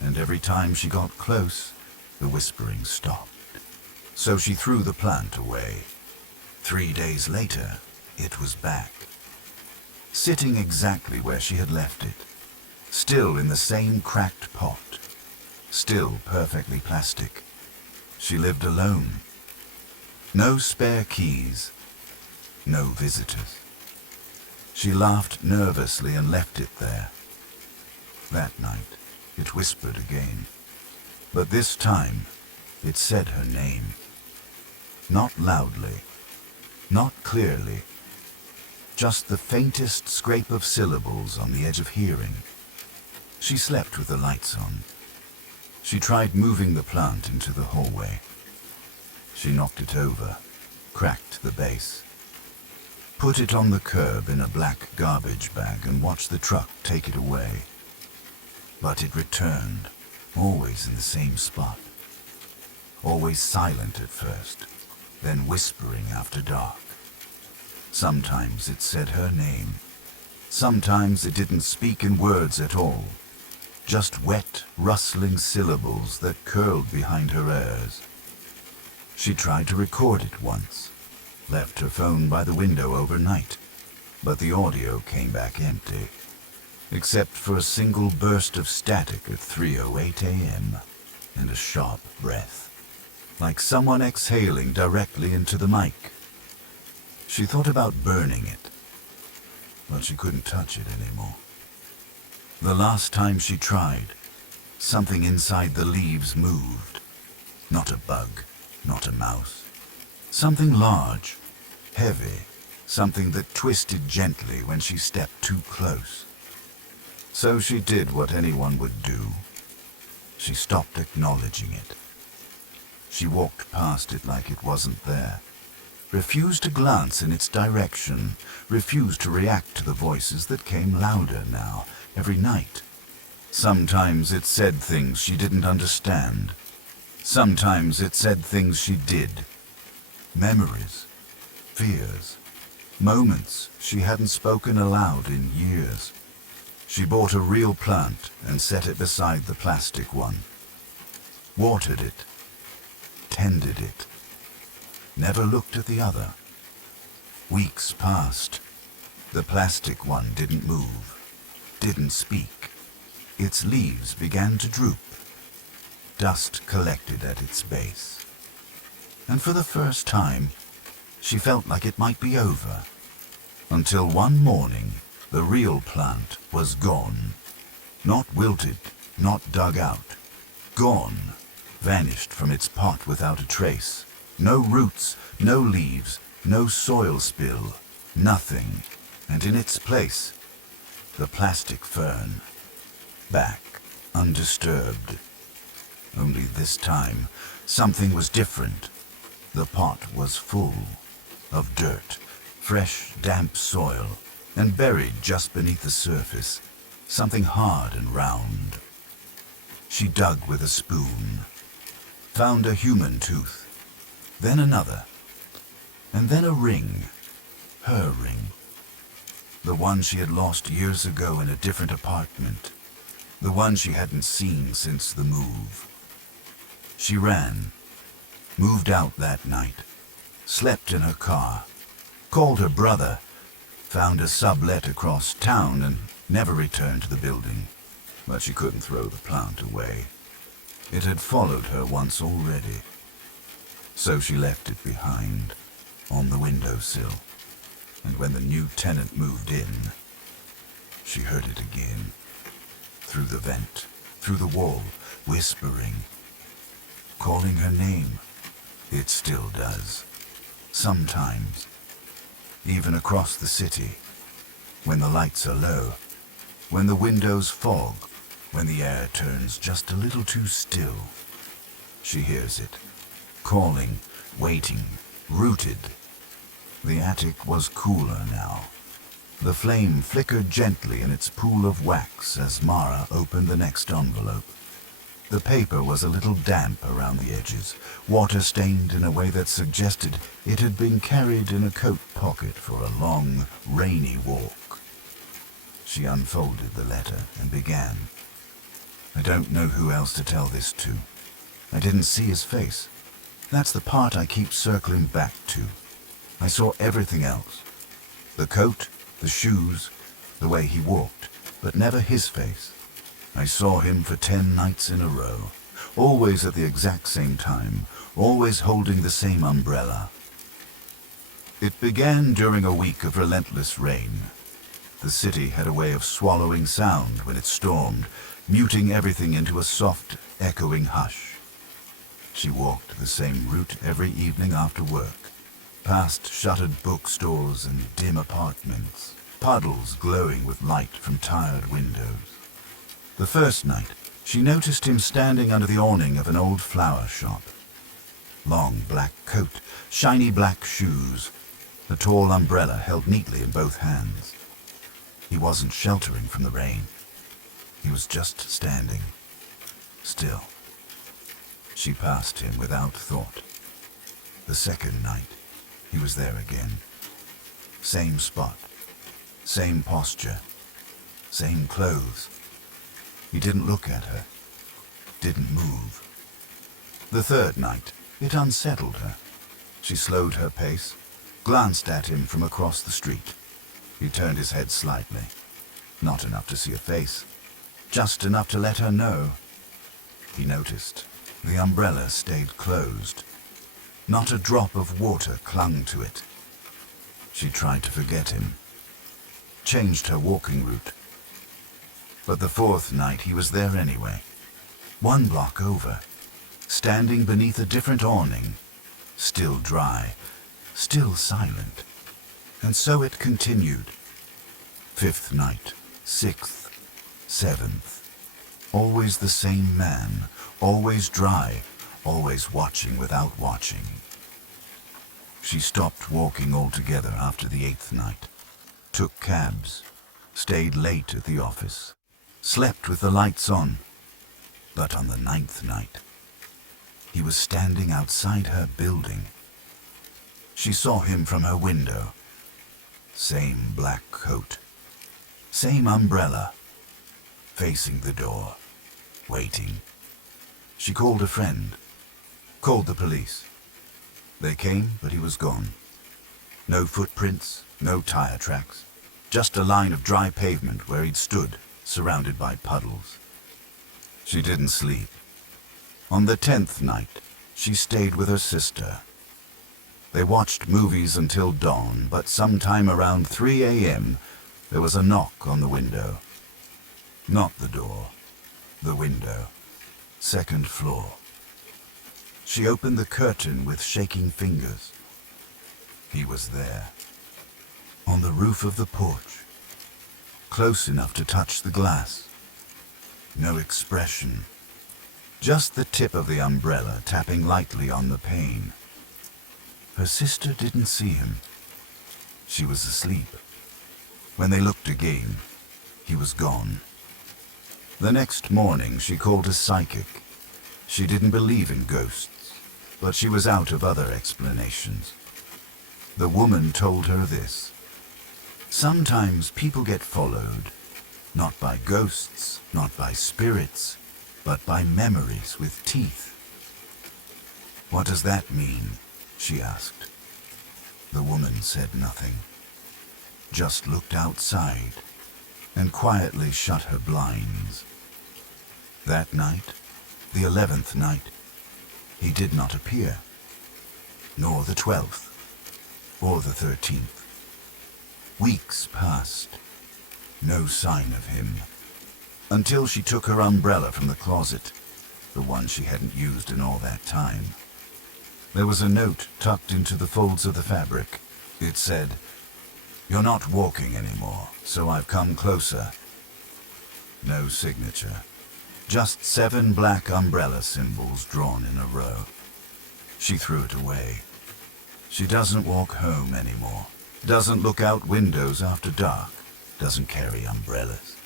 And every time she got close, the whispering stopped. So she threw the plant away. 3 days later, it was back. Sitting exactly where she had left it. Still in the same cracked pot. Still perfectly plastic. She lived alone. No spare keys. No visitors. She laughed nervously and left it there. That night, it whispered again. But this time, it said her name. Not loudly. Not clearly. Just the faintest scrape of syllables on the edge of hearing. She slept with the lights on. She tried moving the plant into the hallway. She knocked it over, cracked the base. Put it on the curb in a black garbage bag and watched the truck take it away. But it returned, always in the same spot. Always silent at first, then whispering after dark. Sometimes it said her name. Sometimes it didn't speak in words at all. Just wet, rustling syllables that curled behind her ears. She tried to record it once. Left her phone by the window overnight, but the audio came back empty, except for a single burst of static at 3:08 a.m. and a sharp breath, like someone exhaling directly into the mic. She thought about burning it, but she couldn't touch it anymore. The last time she tried, something inside the leaves moved. Not a bug, not a mouse. Something large, heavy, something that twisted gently when she stepped too close. So she did what anyone would do. She stopped acknowledging it. She walked past it like it wasn't there, refused to glance in its direction, refused to react to the voices that came louder now, every night. Sometimes it said things she didn't understand. Sometimes it said things she did. Memories, fears, Moments she hadn't spoken aloud in years. She bought a real plant and set it beside the plastic one. Watered it, tended it, never looked at the other. Weeks passed. The plastic one didn't move, didn't speak. Its leaves began to droop. Dust collected at its base. And for the first time, she felt like it might be over. Until one morning, the real plant was gone. Not wilted, not dug out. Gone. Vanished from its pot without a trace. No roots, no leaves, no soil spill. Nothing. And in its place, the plastic fern. Back, undisturbed. Only this time, something was different. The pot was full of dirt, fresh, damp soil, and buried just beneath the surface, something hard and round. She dug with a spoon, found a human tooth, then another, and then a ring, her ring. The one she had lost years ago in a different apartment, the one she hadn't seen since the move. She ran, moved out that night, slept in her car, called her brother, found a sublet across town and never returned to the building. But she couldn't throw the plant away. It had followed her once already. So she left it behind, on the windowsill. And when the new tenant moved in, she heard it again. Through the vent, through the wall, whispering, calling her name. It still does. Sometimes. Even across the city. When the lights are low. When the windows fog. When the air turns just a little too still. She hears it. Calling, waiting, rooted. The attic was cooler now. The flame flickered gently in its pool of wax as Mara opened the next envelope. The paper was a little damp around the edges, water-stained in a way that suggested it had been carried in a coat pocket for a long, rainy walk. She unfolded the letter and began. I don't know who else to tell this to. I didn't see his face. That's the part I keep circling back to. I saw everything else. The coat, the shoes, the way he walked, but never his face. I saw him for 10 nights in a row, always at the exact same time, always holding the same umbrella. It began during a week of relentless rain. The city had a way of swallowing sound when it stormed, muting everything into a soft, echoing hush. She walked the same route every evening after work, past shuttered bookstores and dim apartments, puddles glowing with light from tired windows. The first night, she noticed him standing under the awning of an old flower shop. Long black coat, shiny black shoes, a tall umbrella held neatly in both hands. He wasn't sheltering from the rain. He was just standing, still. She passed him without thought. The second night, he was there again. Same spot, same posture, same clothes. He didn't look at her, didn't move. The third night, it unsettled her. She slowed her pace, glanced at him from across the street. He turned his head slightly. Not enough to see a face, just enough to let her know. He noticed. The umbrella stayed closed. Not a drop of water clung to it. She tried to forget him, changed her walking route. But the fourth night he was there anyway, 1 block over, standing beneath a different awning, still dry, still silent. And so it continued. 5th night, 6th, 7th. Always the same man, always dry, always watching without watching. She stopped walking altogether after the 8th night, took cabs, stayed late at the office, slept with the lights on. But on the 9th night, he was standing outside her building. She saw him from her window, Same black coat. Same umbrella. Facing the door. Waiting. She called a friend. Called the police. They came, but he was gone. No footprints, no tire tracks. Just a line of dry pavement where he'd stood, surrounded by puddles. She didn't sleep. On the 10th night, she stayed with her sister. They watched movies until dawn, but sometime around 3 a.m., there was a knock on the window. Not the door. The window. 2nd floor. She opened the curtain with shaking fingers. He was there. On the roof of the porch. Close enough to touch the glass. No expression. Just the tip of the umbrella tapping lightly on the pane. Her sister didn't see him. She was asleep. When they looked again, he was gone. The next morning she called a psychic. She didn't believe in ghosts, but she was out of other explanations. The woman told her this. Sometimes people get followed, not by ghosts, not by spirits, but by memories with teeth. What does that mean? She asked. The woman said nothing, just looked outside and quietly shut her blinds. That night, the 11th night, he did not appear, nor the 12th, or the 13th. Weeks passed, no sign of him, until she took her umbrella from the closet, the one she hadn't used in all that time. There was a note tucked into the folds of the fabric. It said, "You're not walking anymore, so I've come closer." No signature. Just 7 black umbrella symbols drawn in a row. She threw it away. She doesn't walk home anymore. Doesn't look out windows after dark. Doesn't carry umbrellas.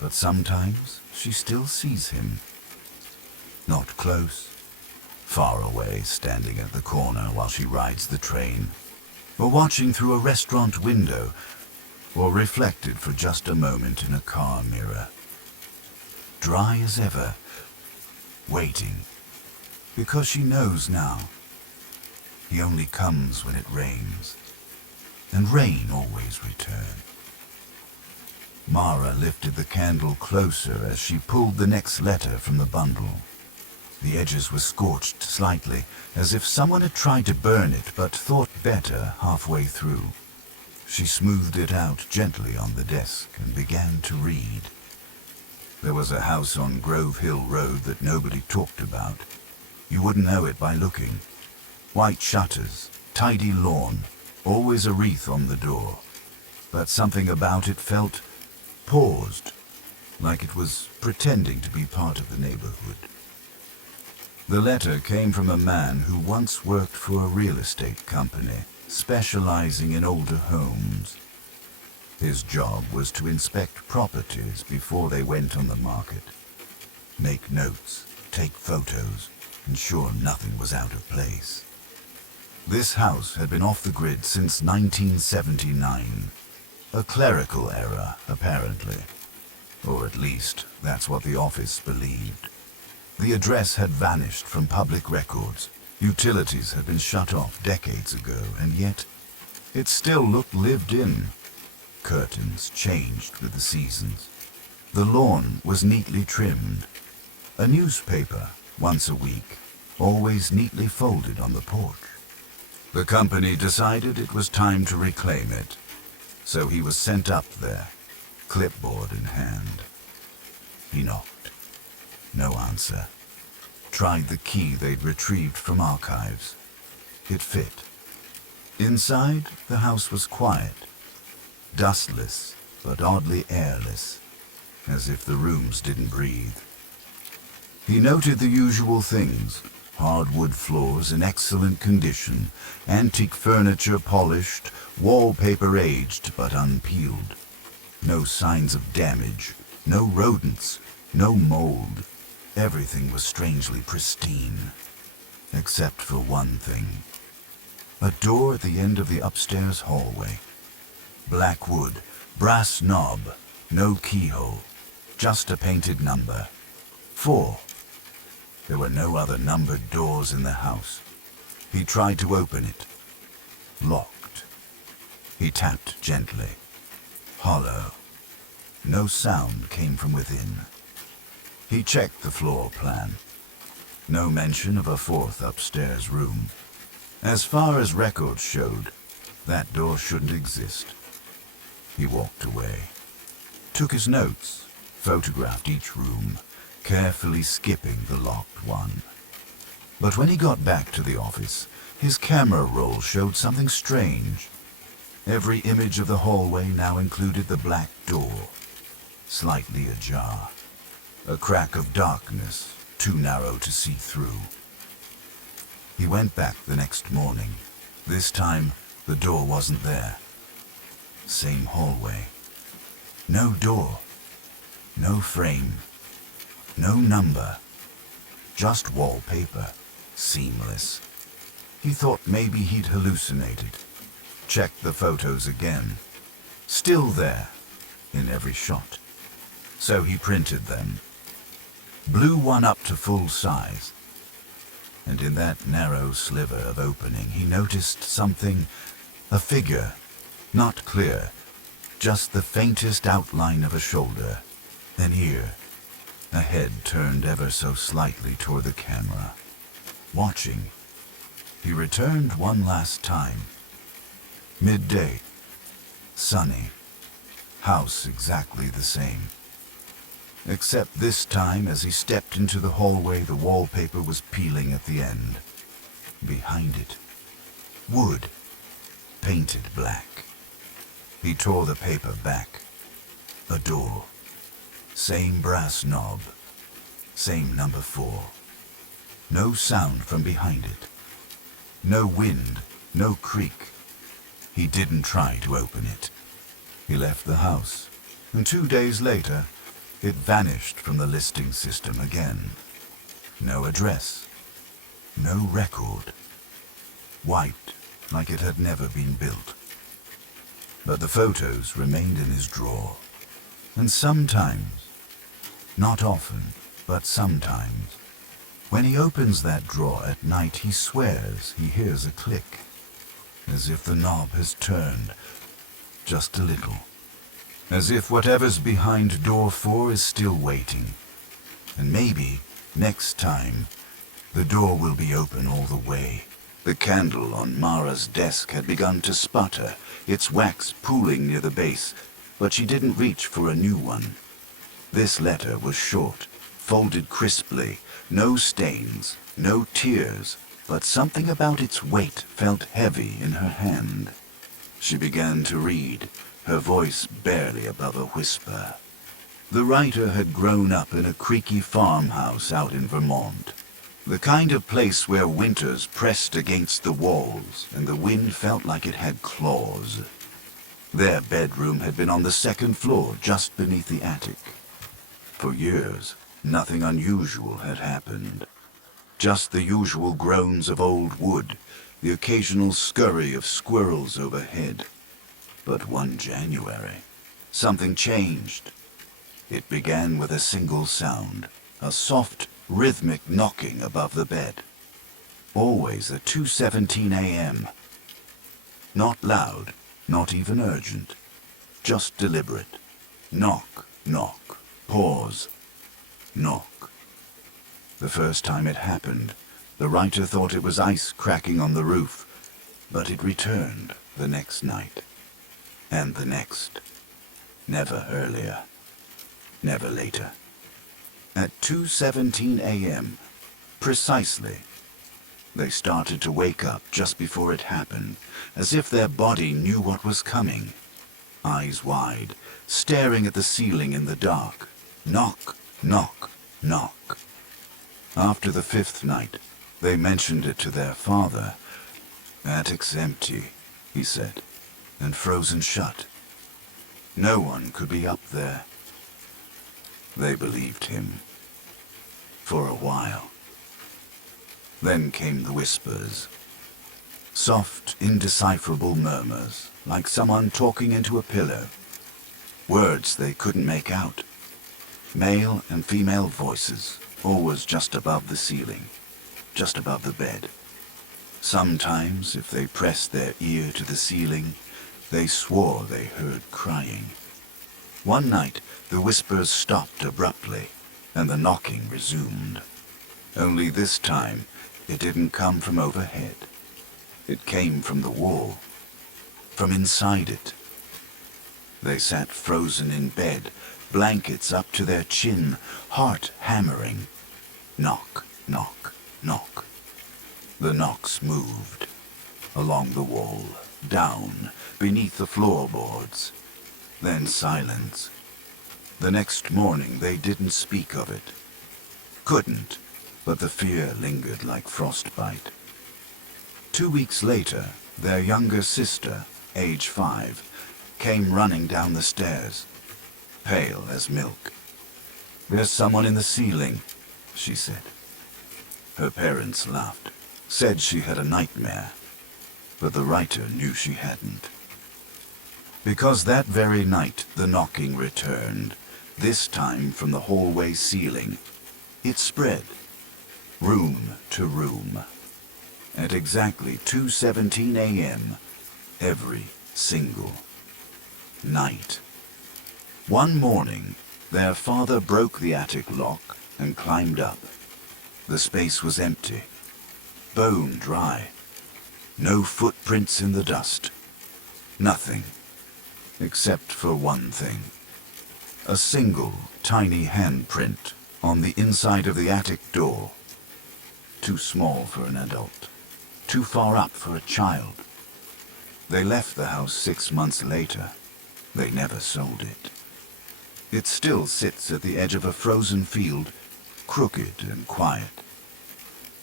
But sometimes she still sees him. Not close. Far away, standing at the corner while she rides the train. Or watching through a restaurant window. Or reflected for just a moment in a car mirror. Dry as ever, waiting, because she knows now. He only comes when it rains, and rain always returns. Mara lifted the candle closer as she pulled the next letter from the bundle. The edges were scorched slightly, as if someone had tried to burn it but thought better halfway through. She smoothed it out gently on the desk and began to read. There was a house on Grove Hill Road that nobody talked about. You wouldn't know it by looking. White shutters, tidy lawn, always a wreath on the door. But something about it felt paused, like it was pretending to be part of the neighborhood. The letter came from a man who once worked for a real estate company, specializing in older homes. His job was to inspect properties before they went on the market. Make notes, take photos, ensure nothing was out of place. This house had been off the grid since 1979. A clerical error, apparently. Or at least, that's what the office believed. The address had vanished from public records. Utilities had been shut off decades ago, and yet it still looked lived in. Curtains changed with the seasons. The lawn was neatly trimmed. A newspaper, once a week, always neatly folded on the porch. The company decided it was time to reclaim it, so he was sent up there, clipboard in hand. He knocked. No answer. Tried the key they'd retrieved from archives. It fit. Inside, the house was quiet. Dustless, but oddly airless, as if the rooms didn't breathe. He noted the usual things: hardwood floors in excellent condition, antique furniture polished, wallpaper aged but unpeeled. No signs of damage, no rodents, no mold. Everything was strangely pristine, except for one thing. A door at the end of the upstairs hallway. Black wood, brass knob, no keyhole, just a painted number. 4. There were no other numbered doors in the house. He tried to open it. Locked. He tapped gently. Hollow. No sound came from within. He checked the floor plan. No mention of a 4th upstairs room. As far as records showed, that door shouldn't exist. He walked away. Took his notes, photographed each room, carefully skipping the locked one. But when he got back to the office, his camera roll showed something strange. Every image of the hallway now included the black door, slightly ajar. A crack of darkness, too narrow to see through. He went back the next morning. This time, the door wasn't there. Same hallway. No door. No frame. No number. Just wallpaper. Seamless. He thought maybe he'd hallucinated. Checked the photos again. Still there, in every shot. So he printed them. Blew one up to full size. And in that narrow sliver of opening, he noticed something, a figure, not clear, just the faintest outline of a shoulder, an ear, a head turned ever so slightly toward the camera. Watching, he returned one last time. Midday, sunny, house exactly the same. Except this time, as he stepped into the hallway, the wallpaper was peeling at the end. Behind it, wood, painted black. He tore the paper back. A door. Same brass knob. Same number 4. No sound from behind it. No wind, no creak. He didn't try to open it. He left the house, and 2 days later, it vanished from the listing system again. No address. No record. White, like it had never been built. But the photos remained in his drawer. And sometimes, not often, but sometimes, when he opens that drawer at night, he swears he hears a click, as if the knob has turned just a little. As if whatever's behind door 4 is still waiting. And maybe, next time, the door will be open all the way. The candle on Mara's desk had begun to sputter, its wax pooling near the base, but she didn't reach for a new one. This letter was short, folded crisply, no stains, no tears, but something about its weight felt heavy in her hand. She began to read, her voice barely above a whisper. The writer had grown up in a creaky farmhouse out in Vermont, the kind of place where winters pressed against the walls and the wind felt like it had claws. Their bedroom had been on the 2nd floor, just beneath the attic. For years, nothing unusual had happened. Just the usual groans of old wood, the occasional scurry of squirrels overhead. But one January, something changed. It began with a single sound, a soft, rhythmic knocking above the bed. Always at 2:17 a.m. Not loud, not even urgent, just deliberate. Knock, knock, pause, knock. The first time it happened, the writer thought it was ice cracking on the roof, but it returned the next night. And the next. Never earlier. Never later. At 2:17 a.m., precisely, they started to wake up just before it happened, as if their body knew what was coming. Eyes wide, staring at the ceiling in the dark. Knock, knock, knock. After the 5th night, they mentioned it to their father. "Attic's empty," he said, "and frozen shut. No one could be up there." They believed him. For a while. Then came the whispers. Soft, indecipherable murmurs, like someone talking into a pillow. Words they couldn't make out. Male and female voices, always just above the ceiling, just above the bed. Sometimes, if they pressed their ear to the ceiling, they swore they heard crying. One night, the whispers stopped abruptly, and the knocking resumed. Only this time, it didn't come from overhead. It came from the wall, from inside it. They sat frozen in bed, blankets up to their chin, heart hammering. Knock, knock, knock. The knocks moved, along the wall, down, beneath the floorboards. Then silence. The next morning they didn't speak of it. Couldn't, but the fear lingered like frostbite. 2 weeks later, their younger sister, age 5, came running down the stairs, pale as milk. "There's someone in the ceiling," she said. Her parents laughed, said she had a nightmare, but the writer knew she hadn't. Because that very night the knocking returned, this time from the hallway ceiling. It spread, room to room. At exactly 2:17 a.m., every single night. One morning, their father broke the attic lock and climbed up. The space was empty, bone dry. No footprints in the dust. Nothing, except for one thing. A single, tiny handprint on the inside of the attic door. Too small for an adult. Too far up for a child. They left the house 6 months later. They never sold it. It still sits at the edge of a frozen field, crooked and quiet.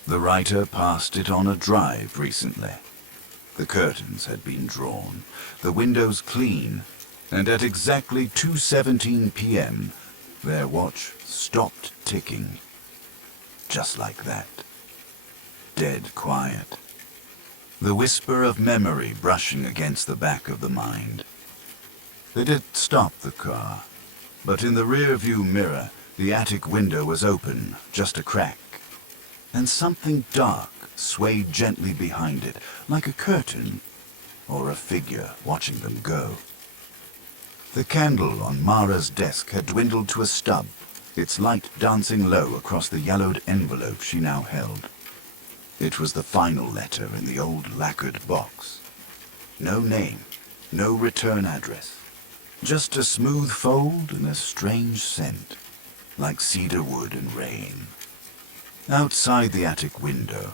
The writer passed it on a drive recently. The curtains had been drawn, the windows clean, and at exactly 2:17 p.m., their watch stopped ticking. Just like that. Dead quiet. The whisper of memory brushing against the back of the mind. They did stop the car, but in the rear-view mirror, the attic window was open, just a crack, and something dark swayed gently behind it, like a curtain or a figure watching them go. The candle on Mara's desk had dwindled to a stub, its light dancing low across the yellowed envelope she now held. It was the final letter in the old lacquered box. No name, no return address. Just a smooth fold and a strange scent, like cedar wood and rain. Outside the attic window,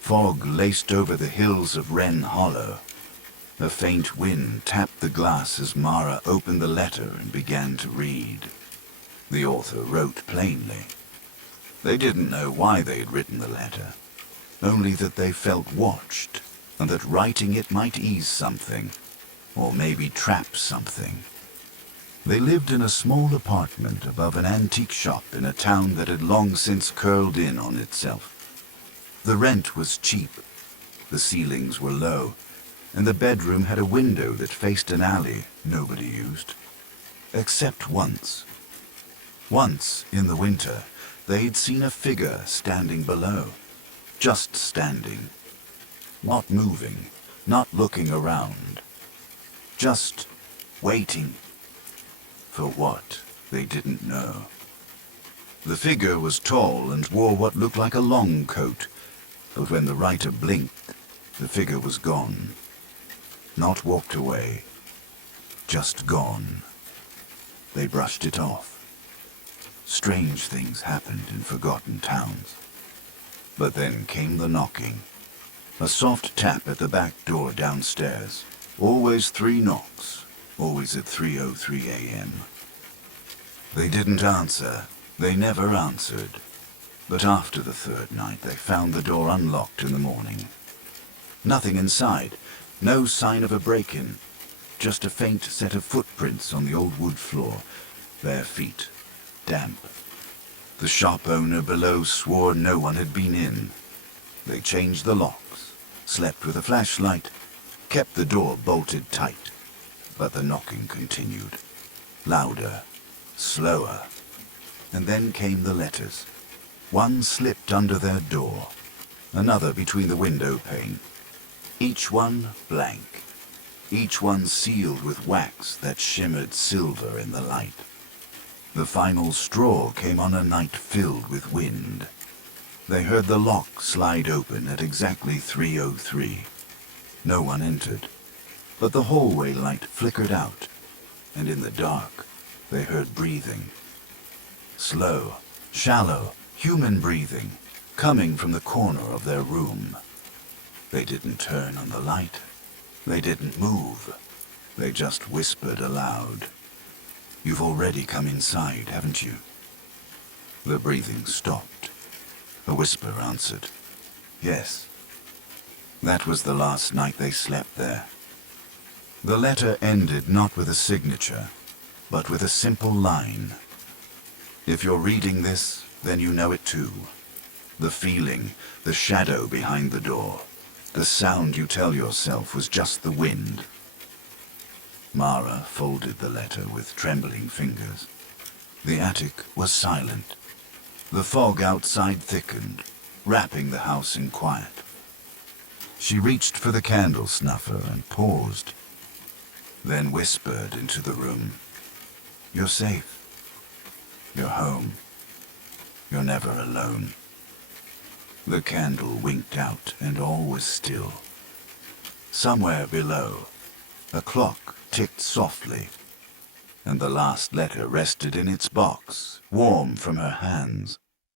fog laced over the hills of Wren Hollow. A faint wind tapped the glass as Mara opened the letter and began to read. The author wrote plainly. They didn't know why they had written the letter, only that they felt watched, and that writing it might ease something, or maybe trap something. They lived in a small apartment above an antique shop in a town that had long since curled in on itself. The rent was cheap, the ceilings were low, and the bedroom had a window that faced an alley nobody used. Except once. Once, in the winter, they'd seen a figure standing below. Just standing. Not moving, not looking around. Just waiting. For what, they didn't know. The figure was tall and wore what looked like a long coat, but when the writer blinked, the figure was gone. Not walked away, just gone. They brushed it off. Strange things happened in forgotten towns. But then came the knocking. A soft tap at the back door downstairs. Always 3 knocks, always at 3:03 a.m. They didn't answer. They never answered. But after the 3rd night, they found the door unlocked in the morning. Nothing inside. No sign of a break-in. Just a faint set of footprints on the old wood floor. Bare feet. Damp. The shop owner below swore no one had been in. They changed the locks. slept with a flashlight, kept the door bolted tight. But the knocking continued. Louder, slower. And then came the letters. One slipped under their door, another between the window pane. Each one blank, each one sealed with wax that shimmered silver in the light. The final straw came on a night filled with wind. They heard the lock slide open at exactly 3:03. No one entered, but the hallway light flickered out, and in the dark they heard breathing. Slow, shallow, human breathing, coming from the corner of their room. They didn't turn on the light. They didn't move. They just whispered aloud. "You've already come inside, haven't you?" The breathing stopped. A whisper answered, "Yes." That was the last night they slept there. The letter ended not with a signature, but with a simple line. If you're reading this, then you know it too. The feeling, the shadow behind the door, the sound you tell yourself was just the wind. Mara folded the letter with trembling fingers. The attic was silent. The fog outside thickened, wrapping the house in quiet. She reached for the candle snuffer and paused, then whispered into the room, "You're safe. You're home. You're never alone." The candle winked out and all was still. Somewhere below, a clock ticked softly, and the last letter rested in its box, warm from her hands.